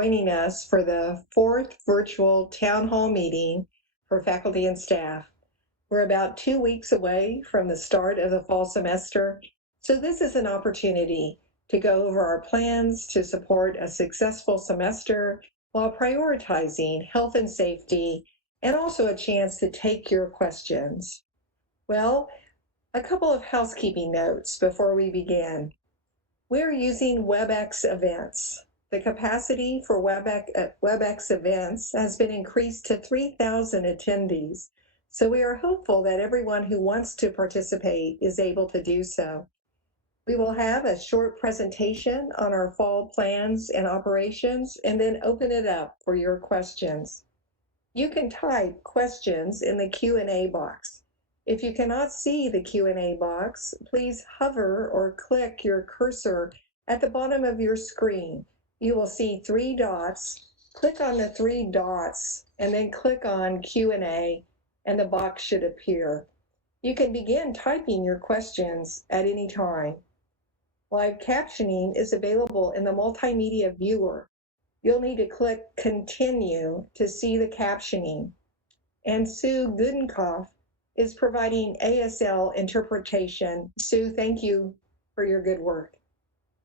Joining us for the fourth virtual town hall meeting for faculty and staff. We're about 2 weeks away from the start of the fall semester, so this is an opportunity to go over our plans to support a successful semester while prioritizing health and safety, and also a chance to take your questions. Well, a couple of housekeeping notes before we begin. We're using WebEx events. The capacity for WebEx events has been increased to 3,000 attendees, so we are hopeful that everyone who wants to participate is able to do so. We will have a short presentation on our fall plans and operations and then open it up for your questions. You can type questions in the Q&A box. If you cannot see the Q&A box, please hover or click your cursor at the bottom of your screen. You will see 3 dots. Click on the 3 dots and then click on Q&A, and the box should appear. You can begin typing your questions at any time. Live captioning is available in the multimedia viewer. You'll need to click Continue to see the captioning. And Sue Gudenkoff is providing ASL interpretation. Sue, thank you for your good work.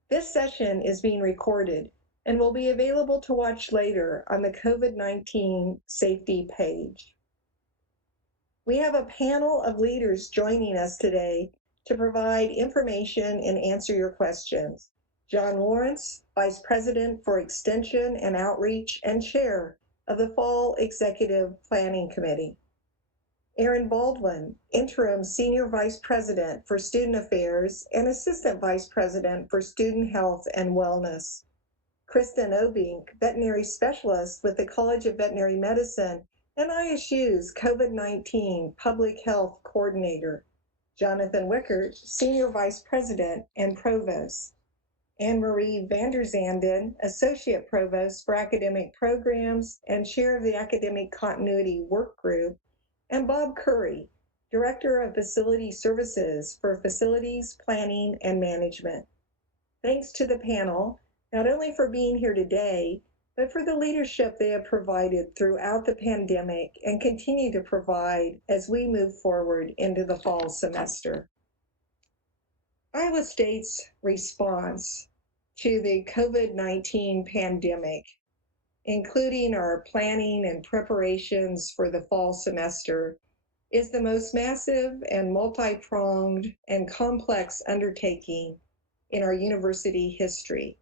This session is being recorded and will be available to watch later on the COVID-19 safety page. We have a panel of leaders joining us today to provide information and answer your questions. John Lawrence, Vice President for Extension and Outreach and Chair of the Fall Executive Planning Committee. Aaron Baldwin, Interim Senior Vice President for Student Affairs and Assistant Vice President for Student Health and Wellness. Kristen Obink, Veterinary Specialist with the College of Veterinary Medicine and ISU's COVID-19 Public Health Coordinator. Jonathan Wickert, Senior Vice President and Provost. Anne-Marie Vanderzanden, Associate Provost for Academic Programs and Chair of the Academic Continuity Work Group, and Bob Curry, Director of Facility Services for Facilities Planning and Management. Thanks to the panel, not only for being here today, but for the leadership they have provided throughout the pandemic and continue to provide as we move forward into the fall semester. Iowa State's response to the COVID-19 pandemic, including our planning and preparations for the fall semester, is the most massive and multi-pronged and complex undertaking in our university history.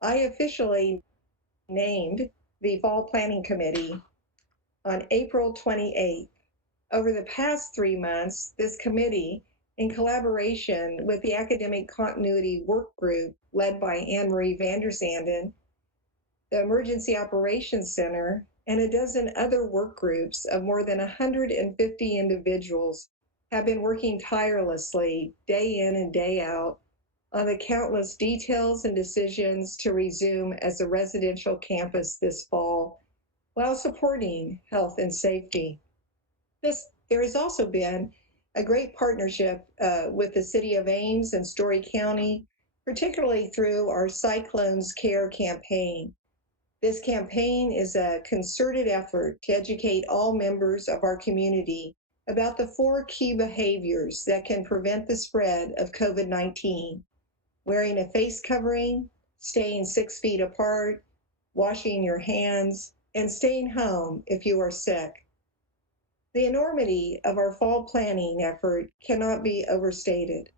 I officially named the Fall Planning Committee on April 28th. Over the past 3 months, this committee, in collaboration with the Academic Continuity Work Group led by Anne-Marie Vanderzanden, the Emergency Operations Center, and a dozen other work groups of more than 150 individuals, have been working tirelessly day in and day out on the countless details and decisions to resume as a residential campus this fall while supporting health and safety. There has also been a great partnership with the City of Ames and Story County, particularly through our Cyclones Care campaign. This campaign is a concerted effort to educate all members of our community about the 4 key behaviors that can prevent the spread of COVID-19: wearing a face covering, staying 6 feet apart, washing your hands, and staying home if you are sick. The enormity of our fall planning effort cannot be overstated.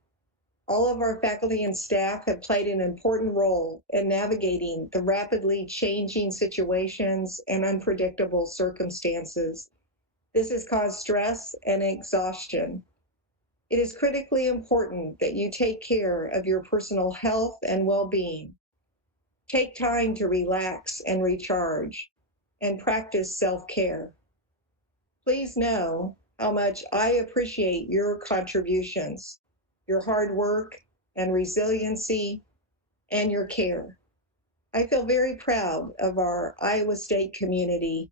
All of our faculty and staff have played an important role in navigating the rapidly changing situations and unpredictable circumstances. This has caused stress and exhaustion. It is critically important that you take care of your personal health and well-being. Take time to relax and recharge, and practice self-care. Please know how much I appreciate your contributions, your hard work and resiliency, and your care. I feel very proud of our Iowa State community.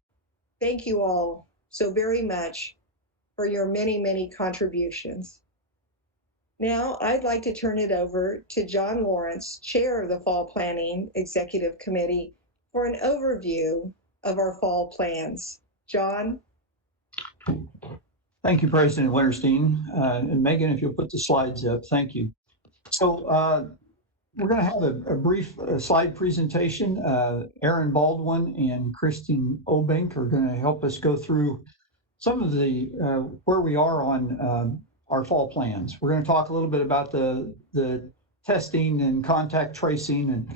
Thank you all so very much for your many, many contributions. Now, I'd like to turn it over to John Lawrence, Chair of the Fall Planning Executive Committee, for an overview of our fall plans. John? Thank you, President Winterstein. And Megan, if you'll put the slides up, thank you. So we're going to have a brief slide presentation. Aaron Baldwin and Christine Obink are going to help us go through some of the where we are on our fall plans. We're going to talk a little bit about the testing and contact tracing, and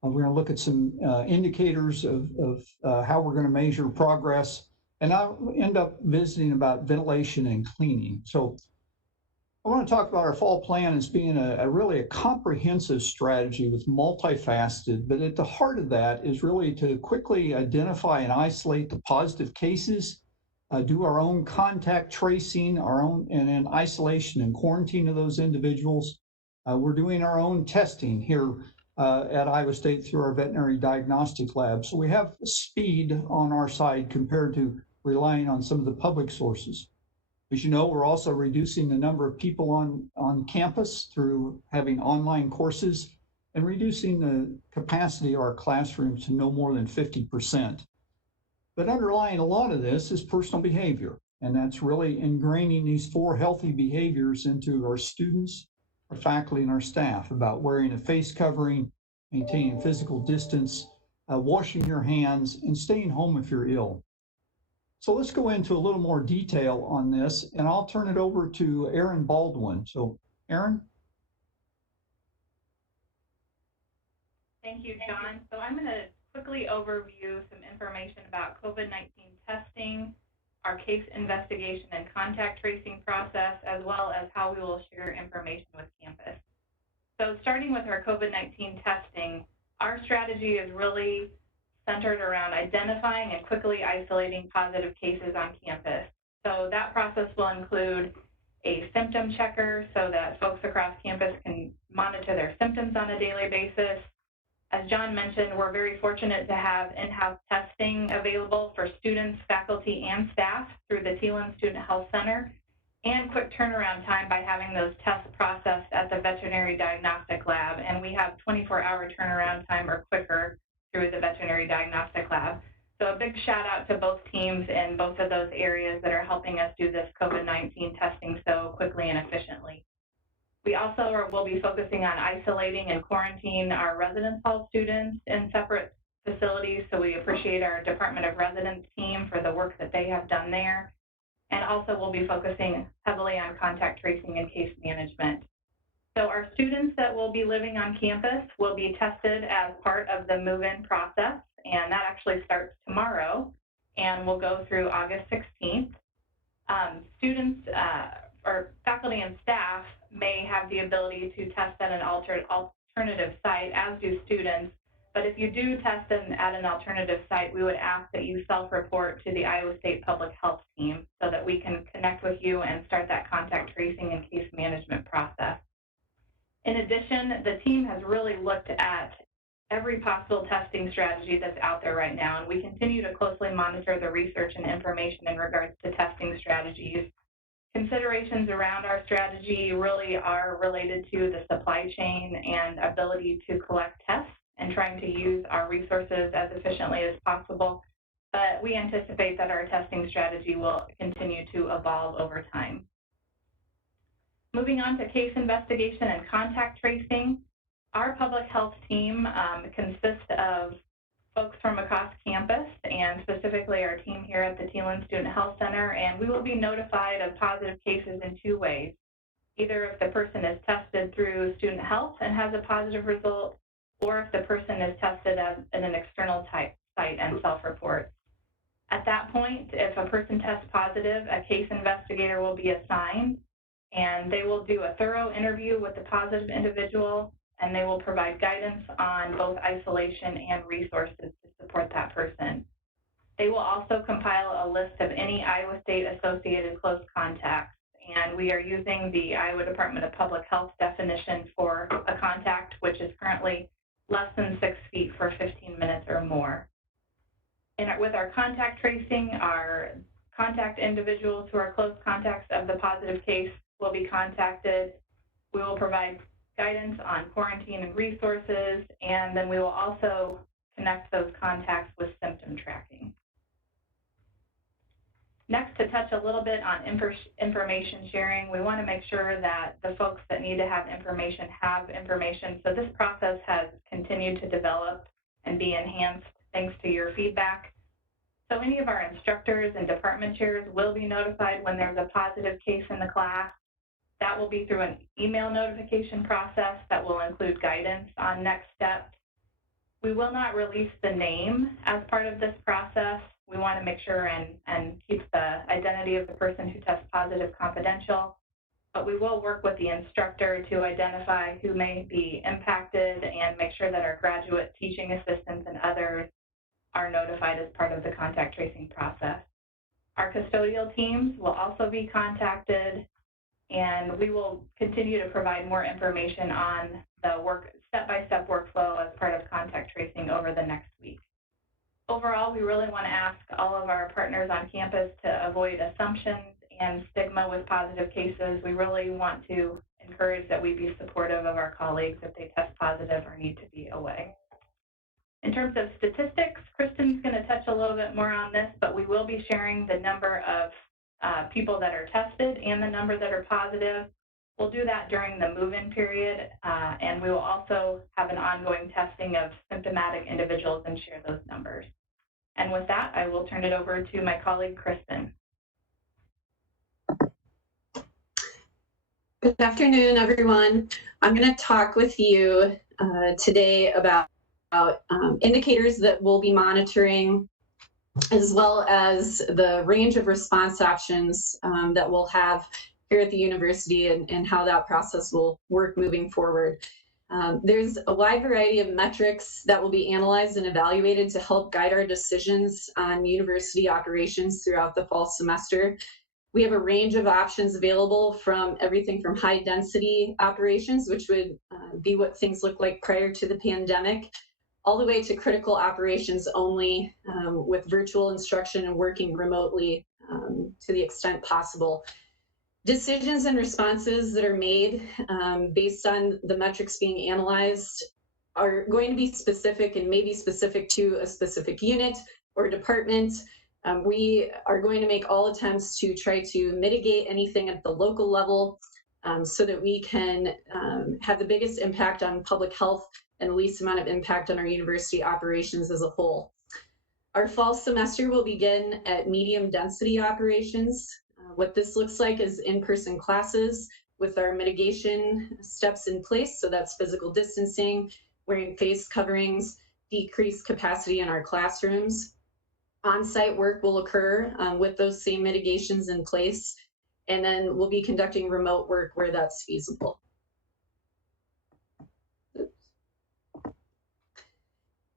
we're going to look at some indicators of how we're going to measure progress. And I'll end up visiting about ventilation and cleaning. So I want to talk about our fall plan as being really a comprehensive strategy with multifaceted, but at the heart of that is really to quickly identify and isolate the positive cases, do our own contact tracing, and then isolation and quarantine of those individuals. We're doing our own testing here at Iowa State through our veterinary diagnostic lab. So we have speed on our side compared to relying on some of the public sources. As you know, we're also reducing the number of people on campus through having online courses and reducing the capacity of our classrooms to no more than 50%. But underlying a lot of this is personal behavior, and that's really ingraining these 4 healthy behaviors into our students, our faculty, and our staff about wearing a face covering, maintaining physical distance, washing your hands, and staying home if you're ill. So let's go into a little more detail on this, and I'll turn it over to Aaron Baldwin. So, Aaron? Thank you, John. So I'm going to quickly overview some information about COVID-19 testing, our case investigation and contact tracing process, as well as how we will share information with campus. So starting with our COVID-19 testing, our strategy is really centered around identifying and quickly isolating positive cases on campus. So that process will include a symptom checker so that folks across campus can monitor their symptoms on a daily basis. As John mentioned, we're very fortunate to have in-house testing available for students, faculty, and staff through the Thielen Student Health Center, and quick turnaround time by having those tests processed at the veterinary diagnostic lab. And we have 24-hour turnaround time or quicker through the veterinary diagnostic lab. So a big shout out to both teams in both of those areas that are helping us do this COVID-19 testing so quickly and efficiently. We also will be focusing on isolating and quarantine our residence hall students in separate facilities. So we appreciate our Department of Residence team for the work that they have done there. And also we'll be focusing heavily on contact tracing and case management. So our students that will be living on campus will be tested as part of the move-in process, and that actually starts tomorrow and will go through August 16th. Students or faculty and staff may have the ability to test at an alternative site, as do students. But if you do test at an alternative site, we would ask that you self-report to the Iowa State Public Health Team so that we can connect with you and start that contact tracing and case management process. In addition, the team has really looked at every possible testing strategy that's out there right now, and we continue to closely monitor the research and information in regards to testing strategies. Considerations around our strategy really are related to the supply chain and ability to collect tests and trying to use our resources as efficiently as possible. But we anticipate that our testing strategy will continue to evolve over time. Moving on to case investigation and contact tracing, our public health team consists of folks from across campus and specifically our team here at the Thielen Student Health Center, and we will be notified of positive cases in 2 ways. Either if the person is tested through student health and has a positive result, or if the person is tested at an external site and self-reports. At that point, if a person tests positive, a case investigator will be assigned, and they will do a thorough interview with the positive individual, and they will provide guidance on both isolation and resources to support that person. They will also compile a list of any Iowa State associated close contacts, and we are using the Iowa Department of Public Health definition for a contact, which is currently less than 6 feet for 15 minutes or more. With our contact tracing, our contact individuals who are close contacts of the positive case will be contacted. We will provide guidance on quarantine and resources, and then we will also connect those contacts with symptom tracking. Next, to touch a little bit on information sharing, we want to make sure that the folks that need to have information. So this process has continued to develop and be enhanced thanks to your feedback. So any of our instructors and department chairs will be notified when there's a positive case in the class. That will be through an email notification process that will include guidance on next steps. We will not release the name as part of this process. We want to make sure and keep the identity of the person who tests positive confidential, but we will work with the instructor to identify who may be impacted and make sure that our graduate teaching assistants and others are notified as part of the contact tracing process. Our custodial teams will also be contacted, and we will continue to provide more information on the step-by-step workflow as part of contact tracing over the next week. Overall, we really want to ask all of our partners on campus to avoid assumptions and stigma with positive cases. We really want to encourage that we be supportive of our colleagues if they test positive or need to be away. In terms of statistics, Kristen's going to touch a little bit more on this, but we will be sharing the number of people that are tested and the number that are positive. We'll do that during the move-in period, and we will also have an ongoing testing of symptomatic individuals and share those numbers. And with that, I will turn it over to my colleague, Kristen. Good afternoon, everyone. I'm going to talk with you today about indicators that we'll be monitoring, as well as the range of response options that we'll have here at the university and how that process will work moving forward. There's a wide variety of metrics that will be analyzed and evaluated to help guide our decisions on university operations throughout the fall semester. We have a range of options available, from everything from high density operations, which would be what things look like prior to the pandemic, all the way to critical operations only, with virtual instruction and working remotely to the extent possible. Decisions and responses that are made based on the metrics being analyzed are going to be specific and maybe specific to a specific unit or department. We are going to make all attempts to try to mitigate anything at the local level so that we can have the biggest impact on public health and the least amount of impact on our university operations as a whole. Our fall semester will begin at medium density operations. What this looks like is in-person classes with our mitigation steps in place. So that's physical distancing, wearing face coverings, decreased capacity in our classrooms. On-site work will occur with those same mitigations in place. And then we'll be conducting remote work where that's feasible.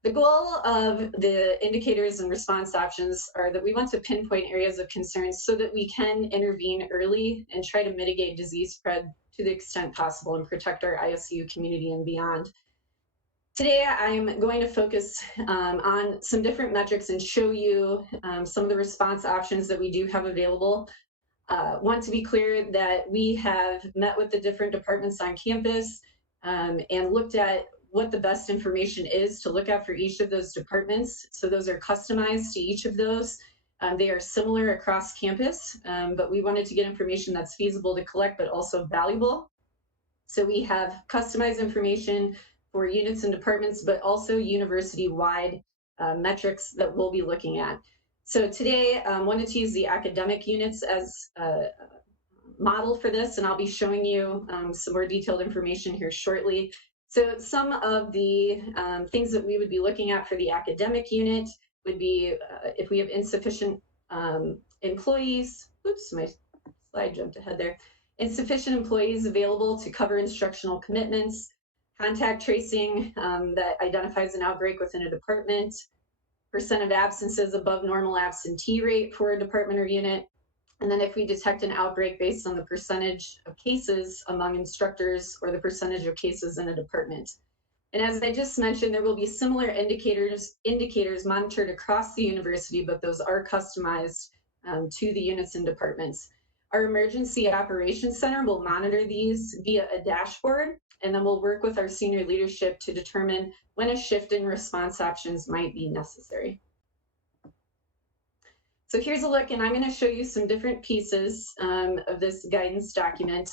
The goal of the indicators and response options are that we want to pinpoint areas of concern so that we can intervene early and try to mitigate disease spread to the extent possible and protect our ISU community and beyond. Today, I'm going to focus on some different metrics and show you some of the response options that we do have available. Want to be clear that we have met with the different departments on campus and looked at what the best information is to look at for each of those departments. So those are customized to each of those. They are similar across campus, but we wanted to get information that's feasible to collect, but also valuable. So we have customized information for units and departments, but also university-wide metrics that we'll be looking at. So today, I wanted to use the academic units as a model for this, and I'll be showing you some more detailed information here shortly. So some of the things that we would be looking at for the academic unit would be if we have insufficient employees, oops, my slide jumped ahead there, insufficient employees available to cover instructional commitments, contact tracing that identifies an outbreak within a department, percent of absences above normal absentee rate for a department or unit, and then if we detect an outbreak based on the percentage of cases among instructors or the percentage of cases in a department. And as I just mentioned, there will be similar indicators monitored across the university, but those are customized to the units and departments. Our Emergency Operations Center will monitor these via a dashboard, and then we'll work with our senior leadership to determine when a shift in response options might be necessary. So here's a look, and I'm going to show you some different pieces of this guidance document.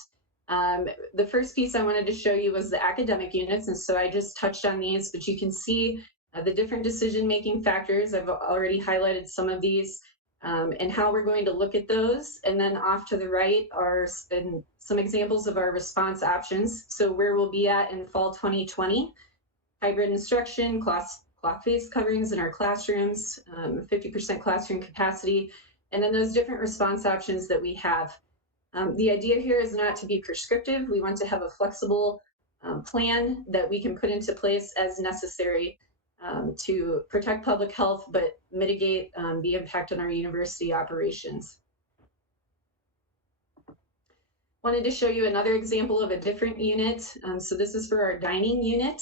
The first piece I wanted to show you was the academic units, and so I just touched on these, but you can see the different decision-making factors. I've already highlighted some of these, and how we're going to look at those. And then off to the right are some examples of our response options. So where we'll be at in fall 2020, hybrid instruction, cloth face coverings in our classrooms, 50% classroom capacity, and then those different response options that we have. The idea here is not to be prescriptive. We want to have a flexible plan that we can put into place as necessary to protect public health, but mitigate the impact on our university operations. Wanted to show you another example of a different unit. So this is for our dining unit.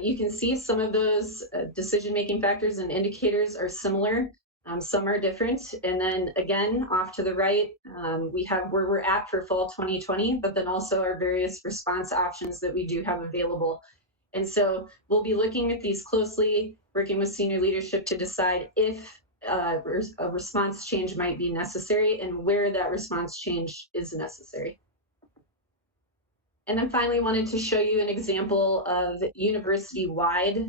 You can see some of those decision-making factors and indicators are similar. Some are different. And then again, off to the right, we have where we're at for fall 2020, but then also our various response options that we do have available. And so we'll be looking at these closely, working with senior leadership to decide if a response change might be necessary and where that response change is necessary. And then finally wanted to show you an example of university-wide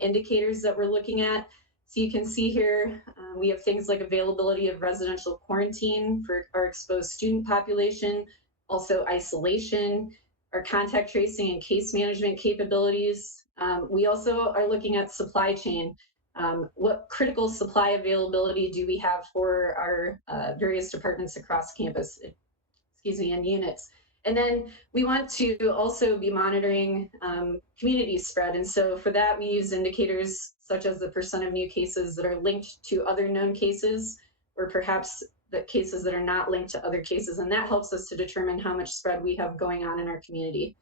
indicators that we're looking at. So you can see here, we have things like availability of residential quarantine for our exposed student population, also isolation, our contact tracing and case management capabilities. We also are looking at supply chain. What critical supply availability do we have for our various departments across campus, and units? And then we want to also be monitoring community spread. And so for that, we use indicators such as the % of new cases that are linked to other known cases, or perhaps the cases that are not linked to other cases. And that helps us to determine how much spread we have going on in our community.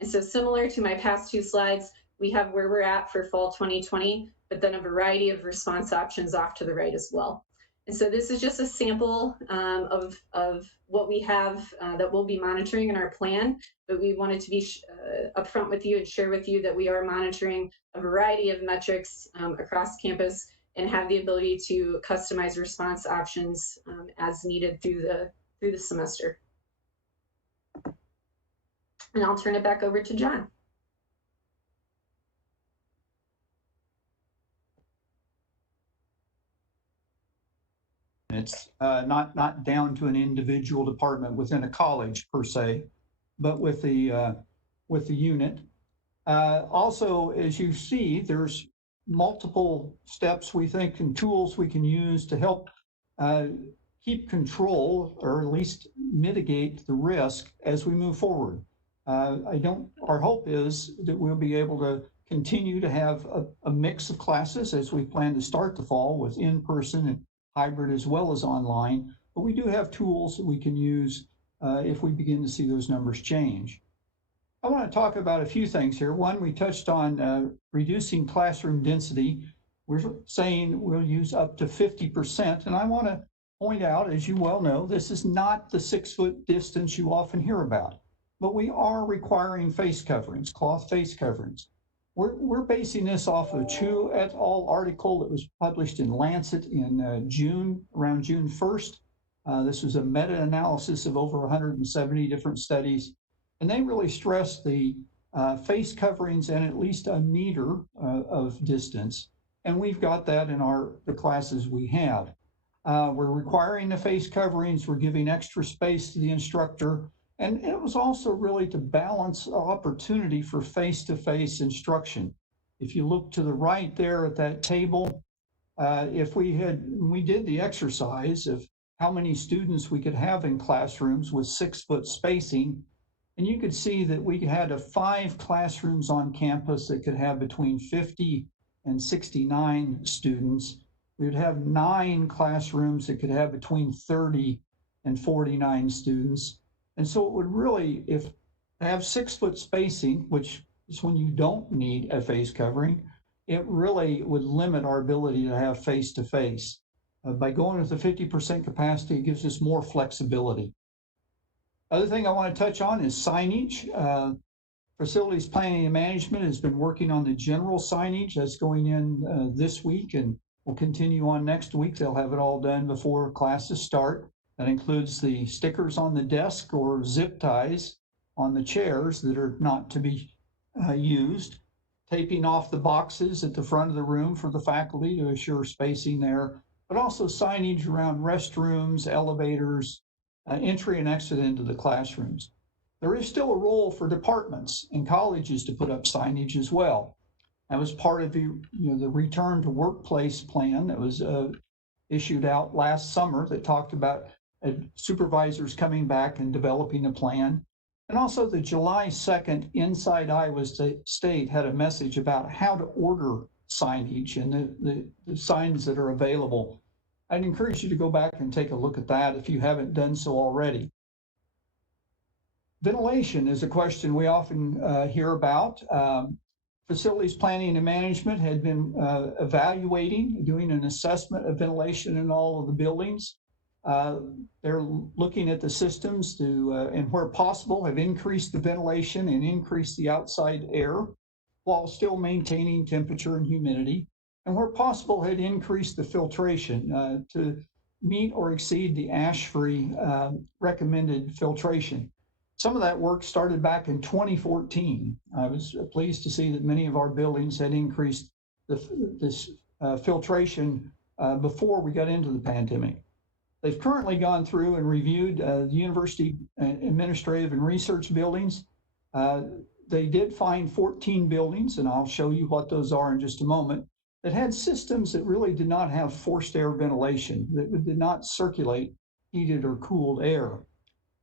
And so similar to my past two slides, we have where we're at for fall 2020, but then a variety of response options off to the right as well. And so this is just a sample of what we have that we'll be monitoring in our plan, but we wanted to be upfront with you and share with you that we are monitoring a variety of metrics across campus and have the ability to customize response options as needed through the semester. And I'll turn it back over to John. It's not down to an individual department within a college per se, but with the unit. Also, as you see, there's multiple steps we think and tools we can use to help keep control or at least mitigate the risk as we move forward. Our hope is that we'll be able to continue to have a mix of classes as we plan to start the fall with in-person and hybrid as well as online, but we do have tools that we can use if we begin to see those numbers change. I want to talk about a few things here. One, we touched on reducing classroom density. We're saying we'll use up to 50%, and I want to point out, as you well know, this is not the 6-foot distance you often hear about, but we are requiring face coverings, cloth face coverings. We're basing this off of a Chu et al. Article that was published in Lancet in around June 1st. This was a meta-analysis of over 170 different studies, and they really stressed the face coverings and at least a meter of distance, and we've got that in the classes we have. We're requiring the face coverings, we're giving extra space to the instructor, and it was also really to balance opportunity for face-to-face instruction. If you look to the right there at that table, if we did the exercise of how many students we could have in classrooms with 6-foot spacing, and you could see that we had 5 classrooms on campus that could have between 50 and 69 students. We would have 9 classrooms that could have between 30 and 49 students. And so it would really, if have 6-foot spacing, which is when you don't need a face covering, it really would limit our ability to have face-to-face. By going with the 50% capacity, it gives us more flexibility. Other thing I want to touch on is signage. Facilities Planning and Management has been working on the general signage that's going in this week and will continue on next week. They'll have it all done before classes start. That includes the stickers on the desk or zip ties on the chairs that are not to be used, taping off the boxes at the front of the room for the faculty to assure spacing there, but also signage around restrooms, elevators, entry and exit into the classrooms. There is still a role for departments and colleges to put up signage as well. That was part of the return to workplace plan that was issued out last summer that talked about supervisors coming back and developing a plan. And also the July 2nd Inside Iowa State had a message about how to order signage and the signs that are available. I'd encourage you to go back and take a look at that if you haven't done so already. Ventilation is a question we often hear about. Facilities Planning and Management had been doing an assessment of ventilation in all of the buildings. They're looking at the systems to, and where possible, have increased the ventilation and increased the outside air while still maintaining temperature and humidity. And where possible, had increased the filtration to meet or exceed the ash-free recommended filtration. Some of that work started back in 2014. I was pleased to see that many of our buildings had increased this filtration before we got into the pandemic. They've currently gone through and reviewed the university administrative and research buildings. They did find 14 buildings, and I'll show you what those are in just a moment, that had systems that really did not have forced air ventilation, that did not circulate heated or cooled air.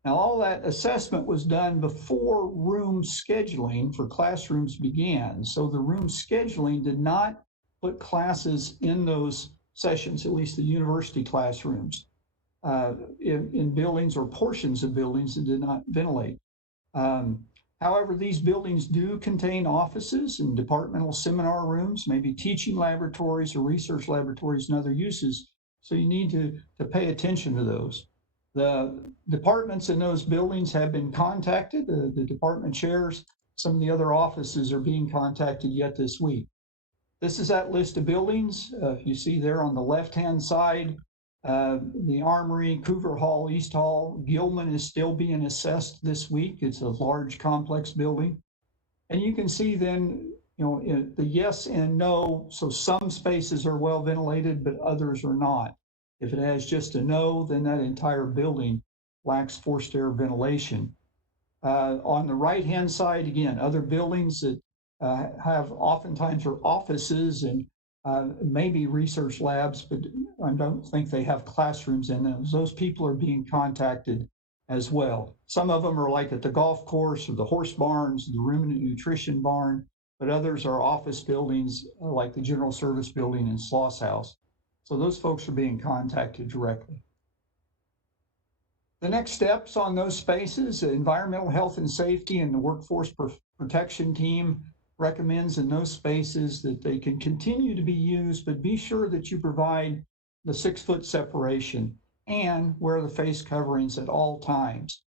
Now, all that assessment was done before room scheduling for classrooms began. So the room scheduling did not put classes in those sessions, at least the university classrooms, in buildings or portions of buildings that did not ventilate. However, these buildings do contain offices and departmental seminar rooms, maybe teaching laboratories or research laboratories and other uses. So you need to pay attention to those. The departments in those buildings have been contacted, the department chairs. Some of the other offices are being contacted yet this week. This is that list of buildings. You see there on the left-hand side, the Armory, Cougar Hall, East Hall. Gilman is still being assessed this week. It's a large complex building. And you can see then, the yes and no. So some spaces are well ventilated, but others are not. If it has just a no, then that entire building lacks forced air ventilation. On the right-hand side, again, other buildings that have oftentimes are offices and maybe research labs, but I don't think they have classrooms in them. Those people are being contacted as well. Some of them are like at the golf course or the horse barns, the ruminant nutrition barn, but others are office buildings like the general service building and Sloss House. So those folks are being contacted directly. The next steps on those spaces, environmental health and safety and the workforce protection team recommends in those spaces that they can continue to be used, but be sure that you provide the 6-foot separation and wear the face coverings at all times.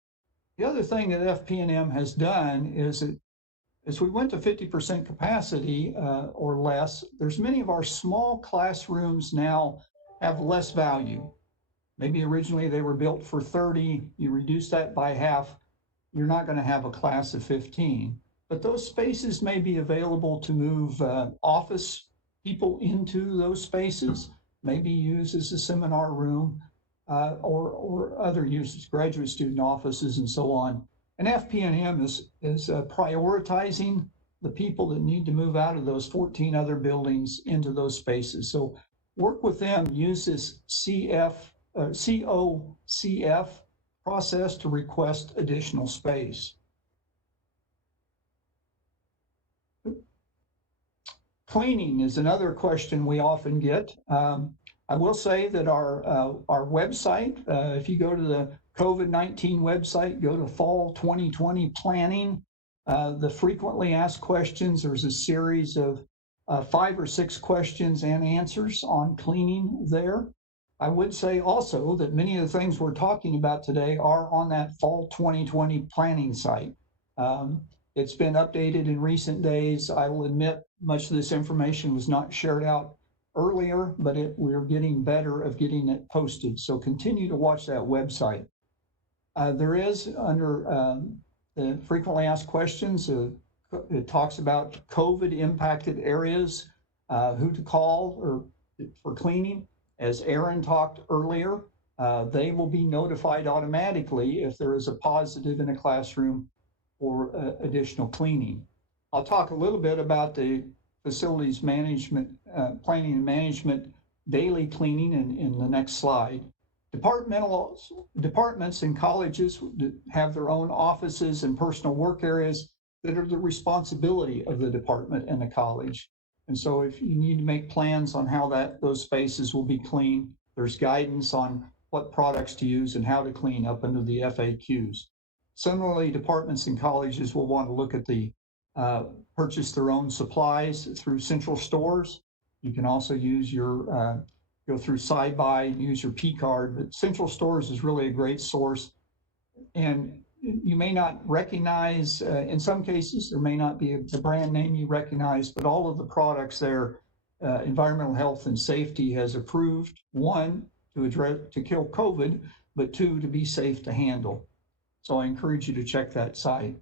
The other thing that FP&M has done is that as we went to 50% capacity or less, there's many of our small classrooms now have less value. Maybe originally they were built for 30, you reduce that by half, you're not going to have a class of 15. But those spaces may be available to move office people into those spaces, maybe used as a seminar room or other uses, graduate student offices and so on. And FP&M is prioritizing the people that need to move out of those 14 other buildings into those spaces. So work with them, use this COCF process to request additional space. Cleaning is another question we often get. I will say that our website, if you go to the COVID-19 website, go to Fall 2020 Planning, the frequently asked questions, there's a series of 5 or 6 questions and answers on cleaning there. I would say also that many of the things we're talking about today are on that Fall 2020 Planning site. It's been updated in recent days. I will admit much of this information was not shared out earlier, but we're getting better of getting it posted. So continue to watch that website. There is under the frequently asked questions, it talks about COVID impacted areas, who to call or for cleaning. As Aaron talked earlier, they will be notified automatically if there is a positive in a classroom for additional cleaning. I'll talk a little bit about the facilities management, planning and management daily cleaning in the next slide. Departments and colleges have their own offices and personal work areas that are the responsibility of the department and the college. And so if you need to make plans on how those spaces will be cleaned, there's guidance on what products to use and how to clean up under the FAQs. Similarly, departments and colleges will want to look at the purchase their own supplies through central stores. You can also use your go through side-by and use your P card, but central stores is really a great source. And you may not recognize, in some cases, there may not be a brand name you recognize, but all of the products there, Environmental Health and Safety has approved, one, to kill COVID, but two, to be safe to handle. So I encourage you to check that site.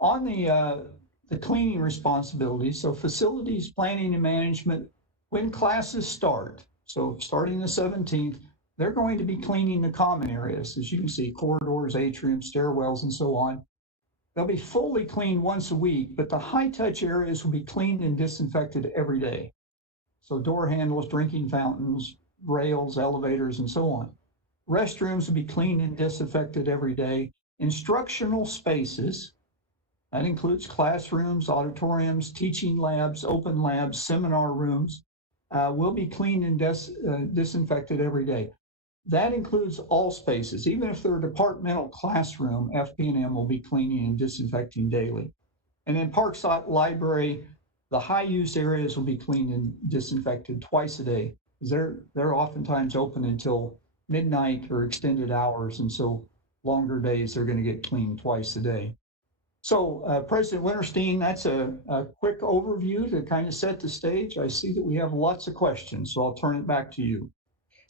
On the cleaning responsibilities, so facilities planning and management, when classes start, so starting the 17th, they're going to be cleaning the common areas, as you can see, corridors, atriums, stairwells, and so on. They'll be fully cleaned once a week, but the high-touch areas will be cleaned and disinfected every day. So door handles, drinking fountains, rails, elevators, and so on. Restrooms will be cleaned and disinfected every day. Instructional spaces, that includes classrooms, auditoriums, teaching labs, open labs, seminar rooms, will be cleaned and disinfected every day. That includes all spaces. Even if they're a departmental classroom, FP&M will be cleaning and disinfecting daily. And in Parkside Library, the high-use areas will be cleaned and disinfected twice a day. They're oftentimes open until midnight or extended hours, and so longer days they're going to get cleaned twice a day. So President Winterstein, that's a quick overview to kind of set the stage. I see that we have lots of questions, so I'll turn it back to you.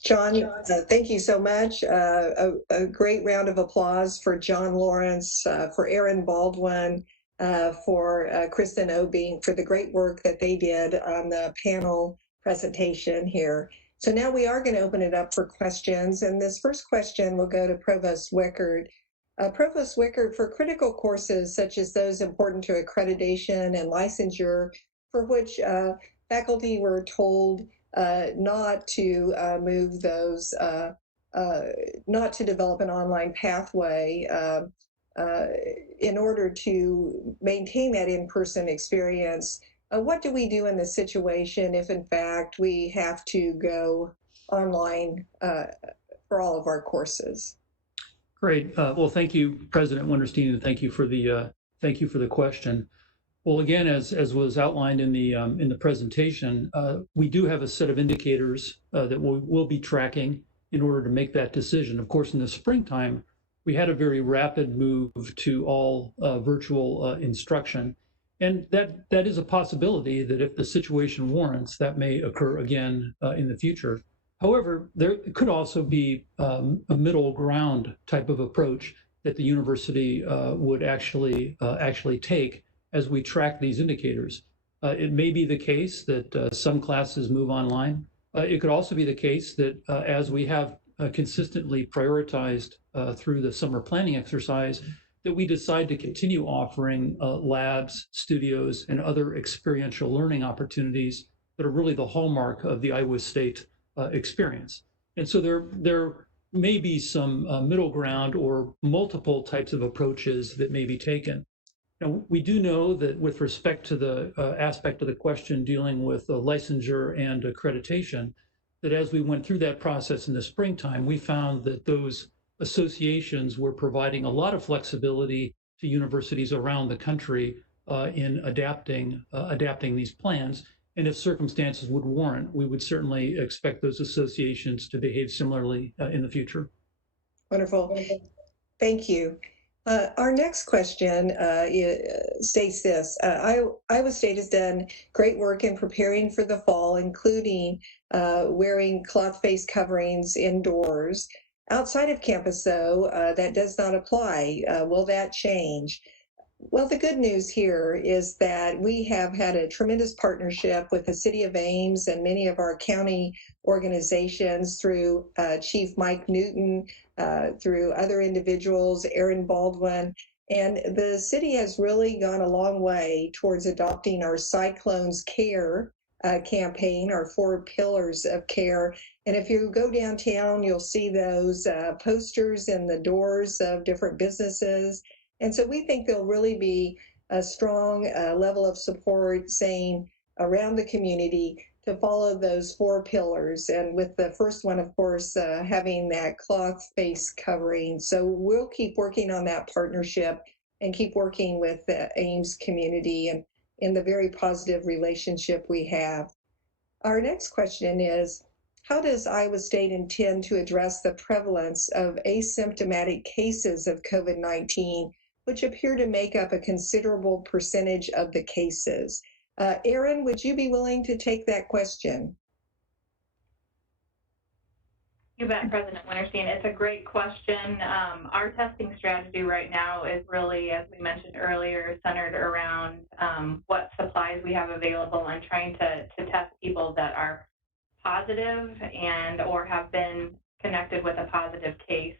John, thank you so much. A great round of applause for John Lawrence, for Aaron Baldwin, for Kristen Obing, for the great work that they did on the panel presentation here. So now we are going to open it up for questions. And this first question will go to Provost Wickard. Provost Wickard, for critical courses such as those important to accreditation and licensure, for which faculty were told not to move those, not to develop an online pathway in order to maintain that in-person experience, what do we do in this situation if in fact we have to go online for all of our courses? Great. Well, thank you, President Winterstein, and thank you for the question. Well, again, as was outlined in the presentation, we do have a set of indicators that we'll be tracking in order to make that decision. Of course, in the springtime, we had a very rapid move to all virtual instruction, and that is a possibility that if the situation warrants, that may occur again in the future. However, there could also be a middle ground type of approach that the university would actually take as we track these indicators. It may be the case that some classes move online. It could also be the case that as we have consistently prioritized through the summer planning exercise, that we decide to continue offering labs, studios, and other experiential learning opportunities that are really the hallmark of the Iowa State experience. And so there may be some middle ground or multiple types of approaches that may be taken. Now, we do know that with respect to the aspect of the question dealing with licensure and accreditation, that as we went through that process in the springtime, we found that those associations were providing a lot of flexibility to universities around the country in adapting these plans. And if circumstances would warrant, we would certainly expect those associations to behave similarly in the future. Wonderful. Thank you. Our next question states this. Iowa State has done great work in preparing for the fall, including wearing cloth face coverings indoors. Outside of campus, though, that does not apply. Will that change? Well, the good news here is that we have had a tremendous partnership with the City of Ames and many of our county organizations through Chief Mike Newton, through other individuals, Aaron Baldwin. And the city has really gone a long way towards adopting our Cyclones Care campaign, our 4 pillars of care. And if you go downtown, you'll see those posters in the doors of different businesses. And so we think there'll really be a strong level of support saying around the community to follow those 4 pillars. And with the first one, of course, having that cloth face covering. So we'll keep working on that partnership and keep working with the Ames community and in the very positive relationship we have. Our next question is, how does Iowa State intend to address the prevalence of asymptomatic cases of COVID-19, which appear to make up a considerable percentage of the cases? Aaron, would you be willing to take that question? You bet, President Winterstein. It's a great question. Our testing strategy right now is really, as we mentioned earlier, centered around what supplies we have available and trying to test people that are positive and or have been connected with a positive case.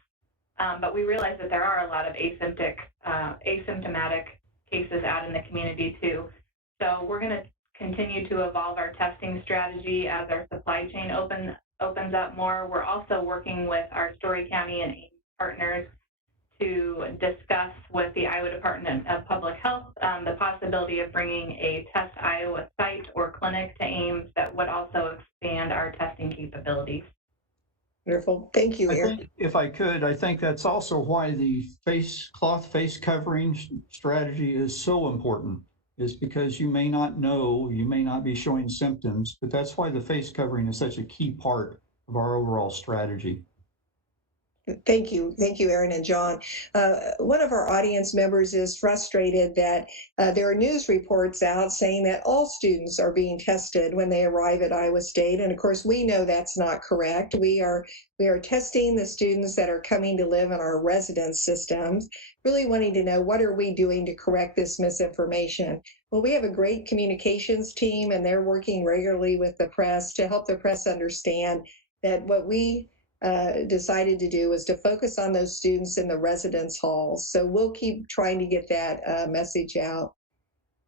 But we realize that there are a lot of asymptomatic cases out in the community too. So we're going to continue to evolve our testing strategy as our supply chain opens up more. We're also working with our Story County and Ames partners to discuss with the Iowa Department of Public Health the possibility of bringing a Test Iowa site or clinic to Ames that would also expand our testing capabilities. Wonderful. Thank you, Aaron. If I could, I think that's also why the cloth face covering strategy is so important, is because you may not know, you may not be showing symptoms, but that's why the face covering is such a key part of our overall strategy. Thank you, Aaron and John. One of our audience members is frustrated that there are news reports out saying that all students are being tested when they arrive at Iowa State, and of course we know that's not correct. We are testing the students that are coming to live in our residence systems, really wanting to know what are we doing to correct this misinformation. Well, we have a great communications team, and they're working regularly with the press to help the press understand that what we decided to do was to focus on those students in the residence halls. So we'll keep trying to get that message out.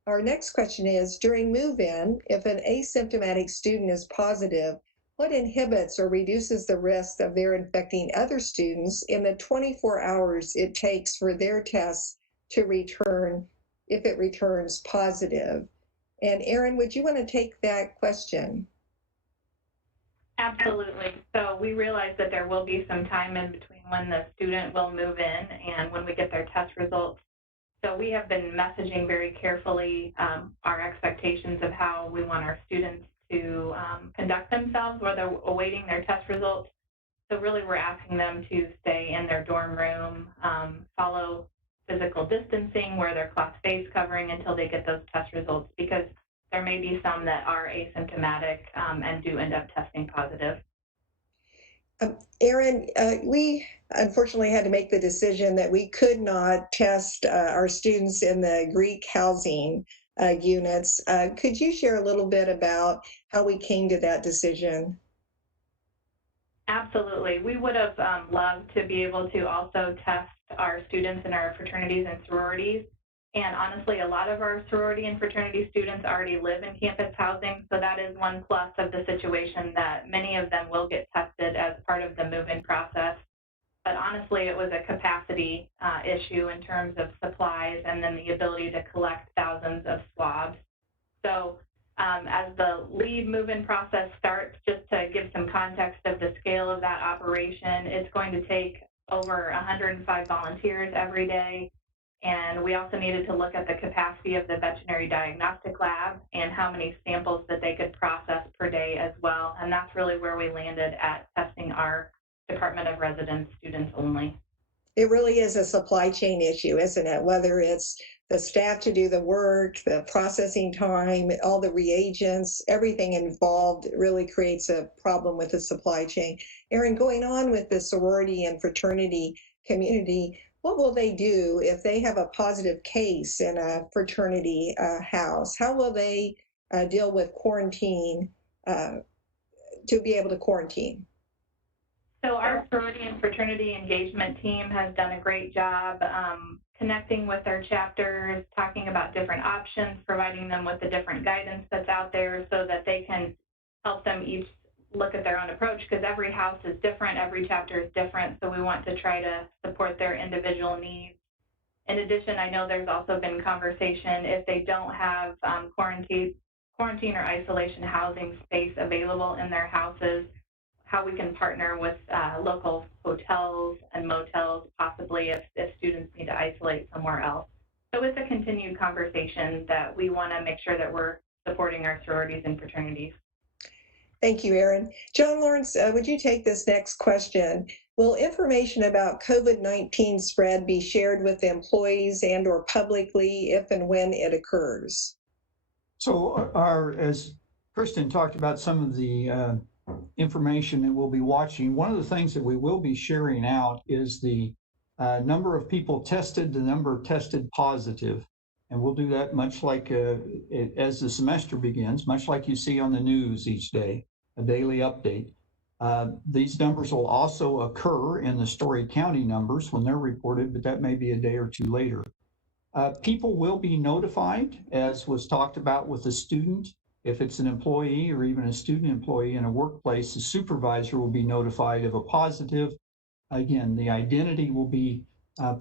Our next question is, during move-in, if an asymptomatic student is positive, what inhibits or reduces the risk of their infecting other students in the 24 hours it takes for their tests to return if it returns positive? And Aaron, would you want to take that question? Absolutely. So we realize that there will be some time in between when the student will move in and when we get their test results. So we have been messaging very carefully our expectations of how we want our students to conduct themselves while they're awaiting their test results. So really we're asking them to stay in their dorm room, follow physical distancing, wear their cloth face covering until they get those test results, because there may be some that are asymptomatic and do end up testing positive. Aaron, we unfortunately had to make the decision that we could not test our students in the Greek housing units. Could you share a little bit about how we came to that decision? Absolutely. We would have loved to be able to also test our students in our fraternities and sororities. And honestly, a lot of our sorority and fraternity students already live in campus housing, so that is one plus of the situation, that many of them will get tested as part of the move-in process. But honestly, it was a capacity issue in terms of supplies and then the ability to collect thousands of swabs. So as the lead move-in process starts, just to give some context of the scale of that operation, it's going to take over 105 volunteers every day. And we also needed to look at the capacity of the veterinary diagnostic lab and how many samples that they could process per day as well. And that's really where we landed at testing our Department of Residence students only. it really is a supply chain issue, isn't it? Whether it's the staff to do the work, the processing time, all the reagents, everything involved really creates a problem with the supply chain. Erin, going on with the sorority and fraternity community, what will they do if they have a positive case in a fraternity house? How will they deal with quarantine to be able to quarantine? So our sorority and fraternity engagement team has done a great job connecting with their chapters, talking about different options, providing them with the different guidance that's out there so that they can help them each look at their own approach, because every house is different, every chapter is different, so we want to try to support their individual needs. In addition, I know there's also been conversation if they don't have quarantine or isolation housing space available in their houses, how we can partner with local hotels and motels, possibly if students need to isolate somewhere else. So it's a continued conversation that we want to make sure that we're supporting our sororities and fraternities. Thank you, Erin. John Lawrence, would you take this next question? Will information about COVID-19 spread be shared with employees and or publicly if and when it occurs? So as Kristen talked about some of the information that we'll be watching, one of the things that we will be sharing out is the number of people tested, the number tested positive. And we'll do that much like as the semester begins, much like you see on the news each day, a daily update. These numbers will also occur in the Story County numbers when they're reported, but that may be a day or two later. People will be notified, as was talked about with a student. If it's an employee or even a student employee in a workplace, the supervisor will be notified of a positive. Again, the identity will be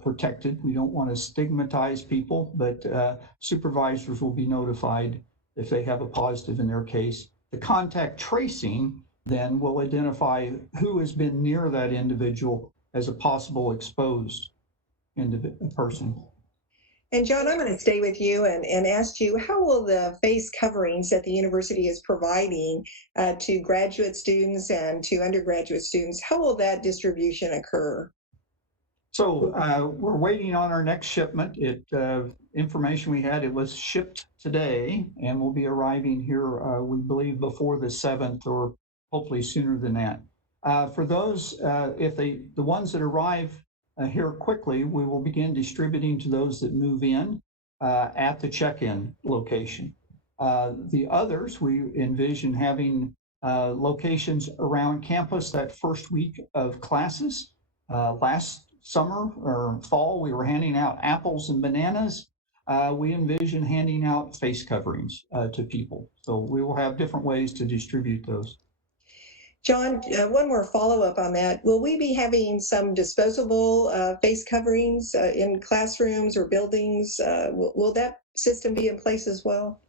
protected. We don't want to stigmatize people, but supervisors will be notified if they have a positive in their case. The contact tracing then will identify who has been near that individual as a possible exposed person. And John, I'm going to stay with you and ask you, how will the face coverings that the university is providing to graduate students and to undergraduate students, how will that distribution occur? So we're waiting on our next shipment. Information we had, it was shipped today and will be arriving here, we believe, before the 7th or hopefully sooner than that. For those, the ones that arrive here quickly, we will begin distributing to those that move in at the check-in location. The others, we envision having locations around campus that first week of classes. Last summer or fall, we were handing out apples and bananas. We envision handing out face coverings to people. So we will have different ways to distribute those. John, one more follow-up on that. Will we be having some disposable face coverings in classrooms or buildings? Will that system be in place as well?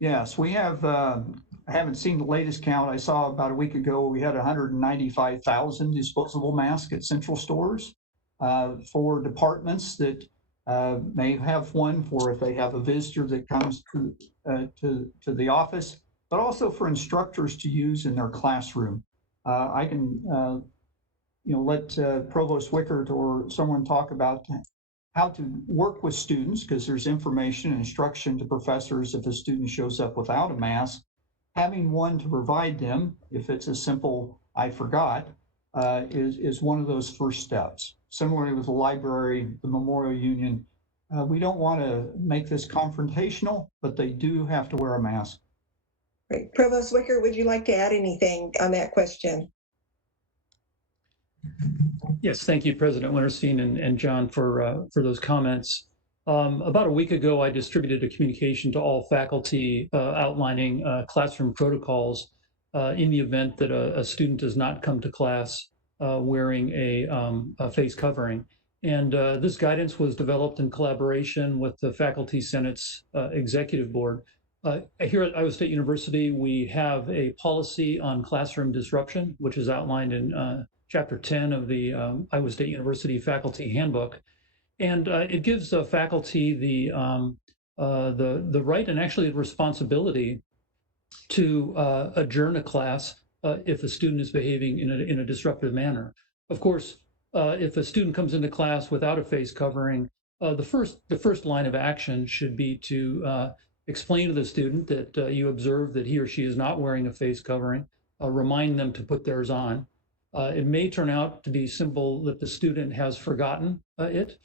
Yes, we have. I haven't seen the latest count. I saw about a week ago we had 195,000 disposable masks at central stores for departments that may have one for if they have a visitor that comes to the office, but also for instructors to use in their classroom. I can, let Provost Wickert or someone talk about how to work with students, because there's information and instruction to professors if a student shows up without a mask. Having one to provide them, if it's a simple "I forgot," is one of those first steps. Similarly with the library, the Memorial Union, we don't want to make this confrontational, but they do have to wear a mask. Great. Provost Wickert, would you like to add anything on that question? Yes, thank you, President Winterstein and John, for those comments. About a week ago, I distributed a communication to all faculty outlining classroom protocols in the event that a student does not come to class wearing a face covering. And this guidance was developed in collaboration with the Faculty Senate's Executive Board. Here at Iowa State University, we have a policy on classroom disruption, which is outlined in Chapter 10 of the Iowa State University Faculty Handbook. And it gives faculty the right and actually the responsibility to adjourn a class if a student is behaving in a disruptive manner. Of course, if a student comes into class without a face covering, the first line of action should be to explain to the student that you observe that he or she is not wearing a face covering, remind them to put theirs on. It may turn out to be simple that the student has forgotten it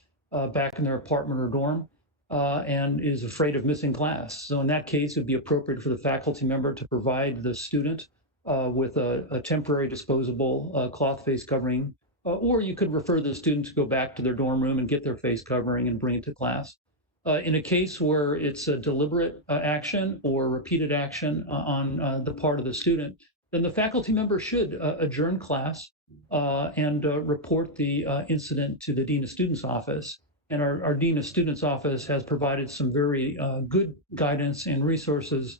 back in their apartment or dorm and is afraid of missing class. So in that case, it would be appropriate for the faculty member to provide the student with a temporary disposable cloth face covering, or you could refer the student to go back to their dorm room and get their face covering and bring it to class. In a case where it's a deliberate action or repeated action on the part of the student, then the faculty member should adjourn class and report the incident to the Dean of Students office. And our Dean of Students office has provided some very good guidance and resources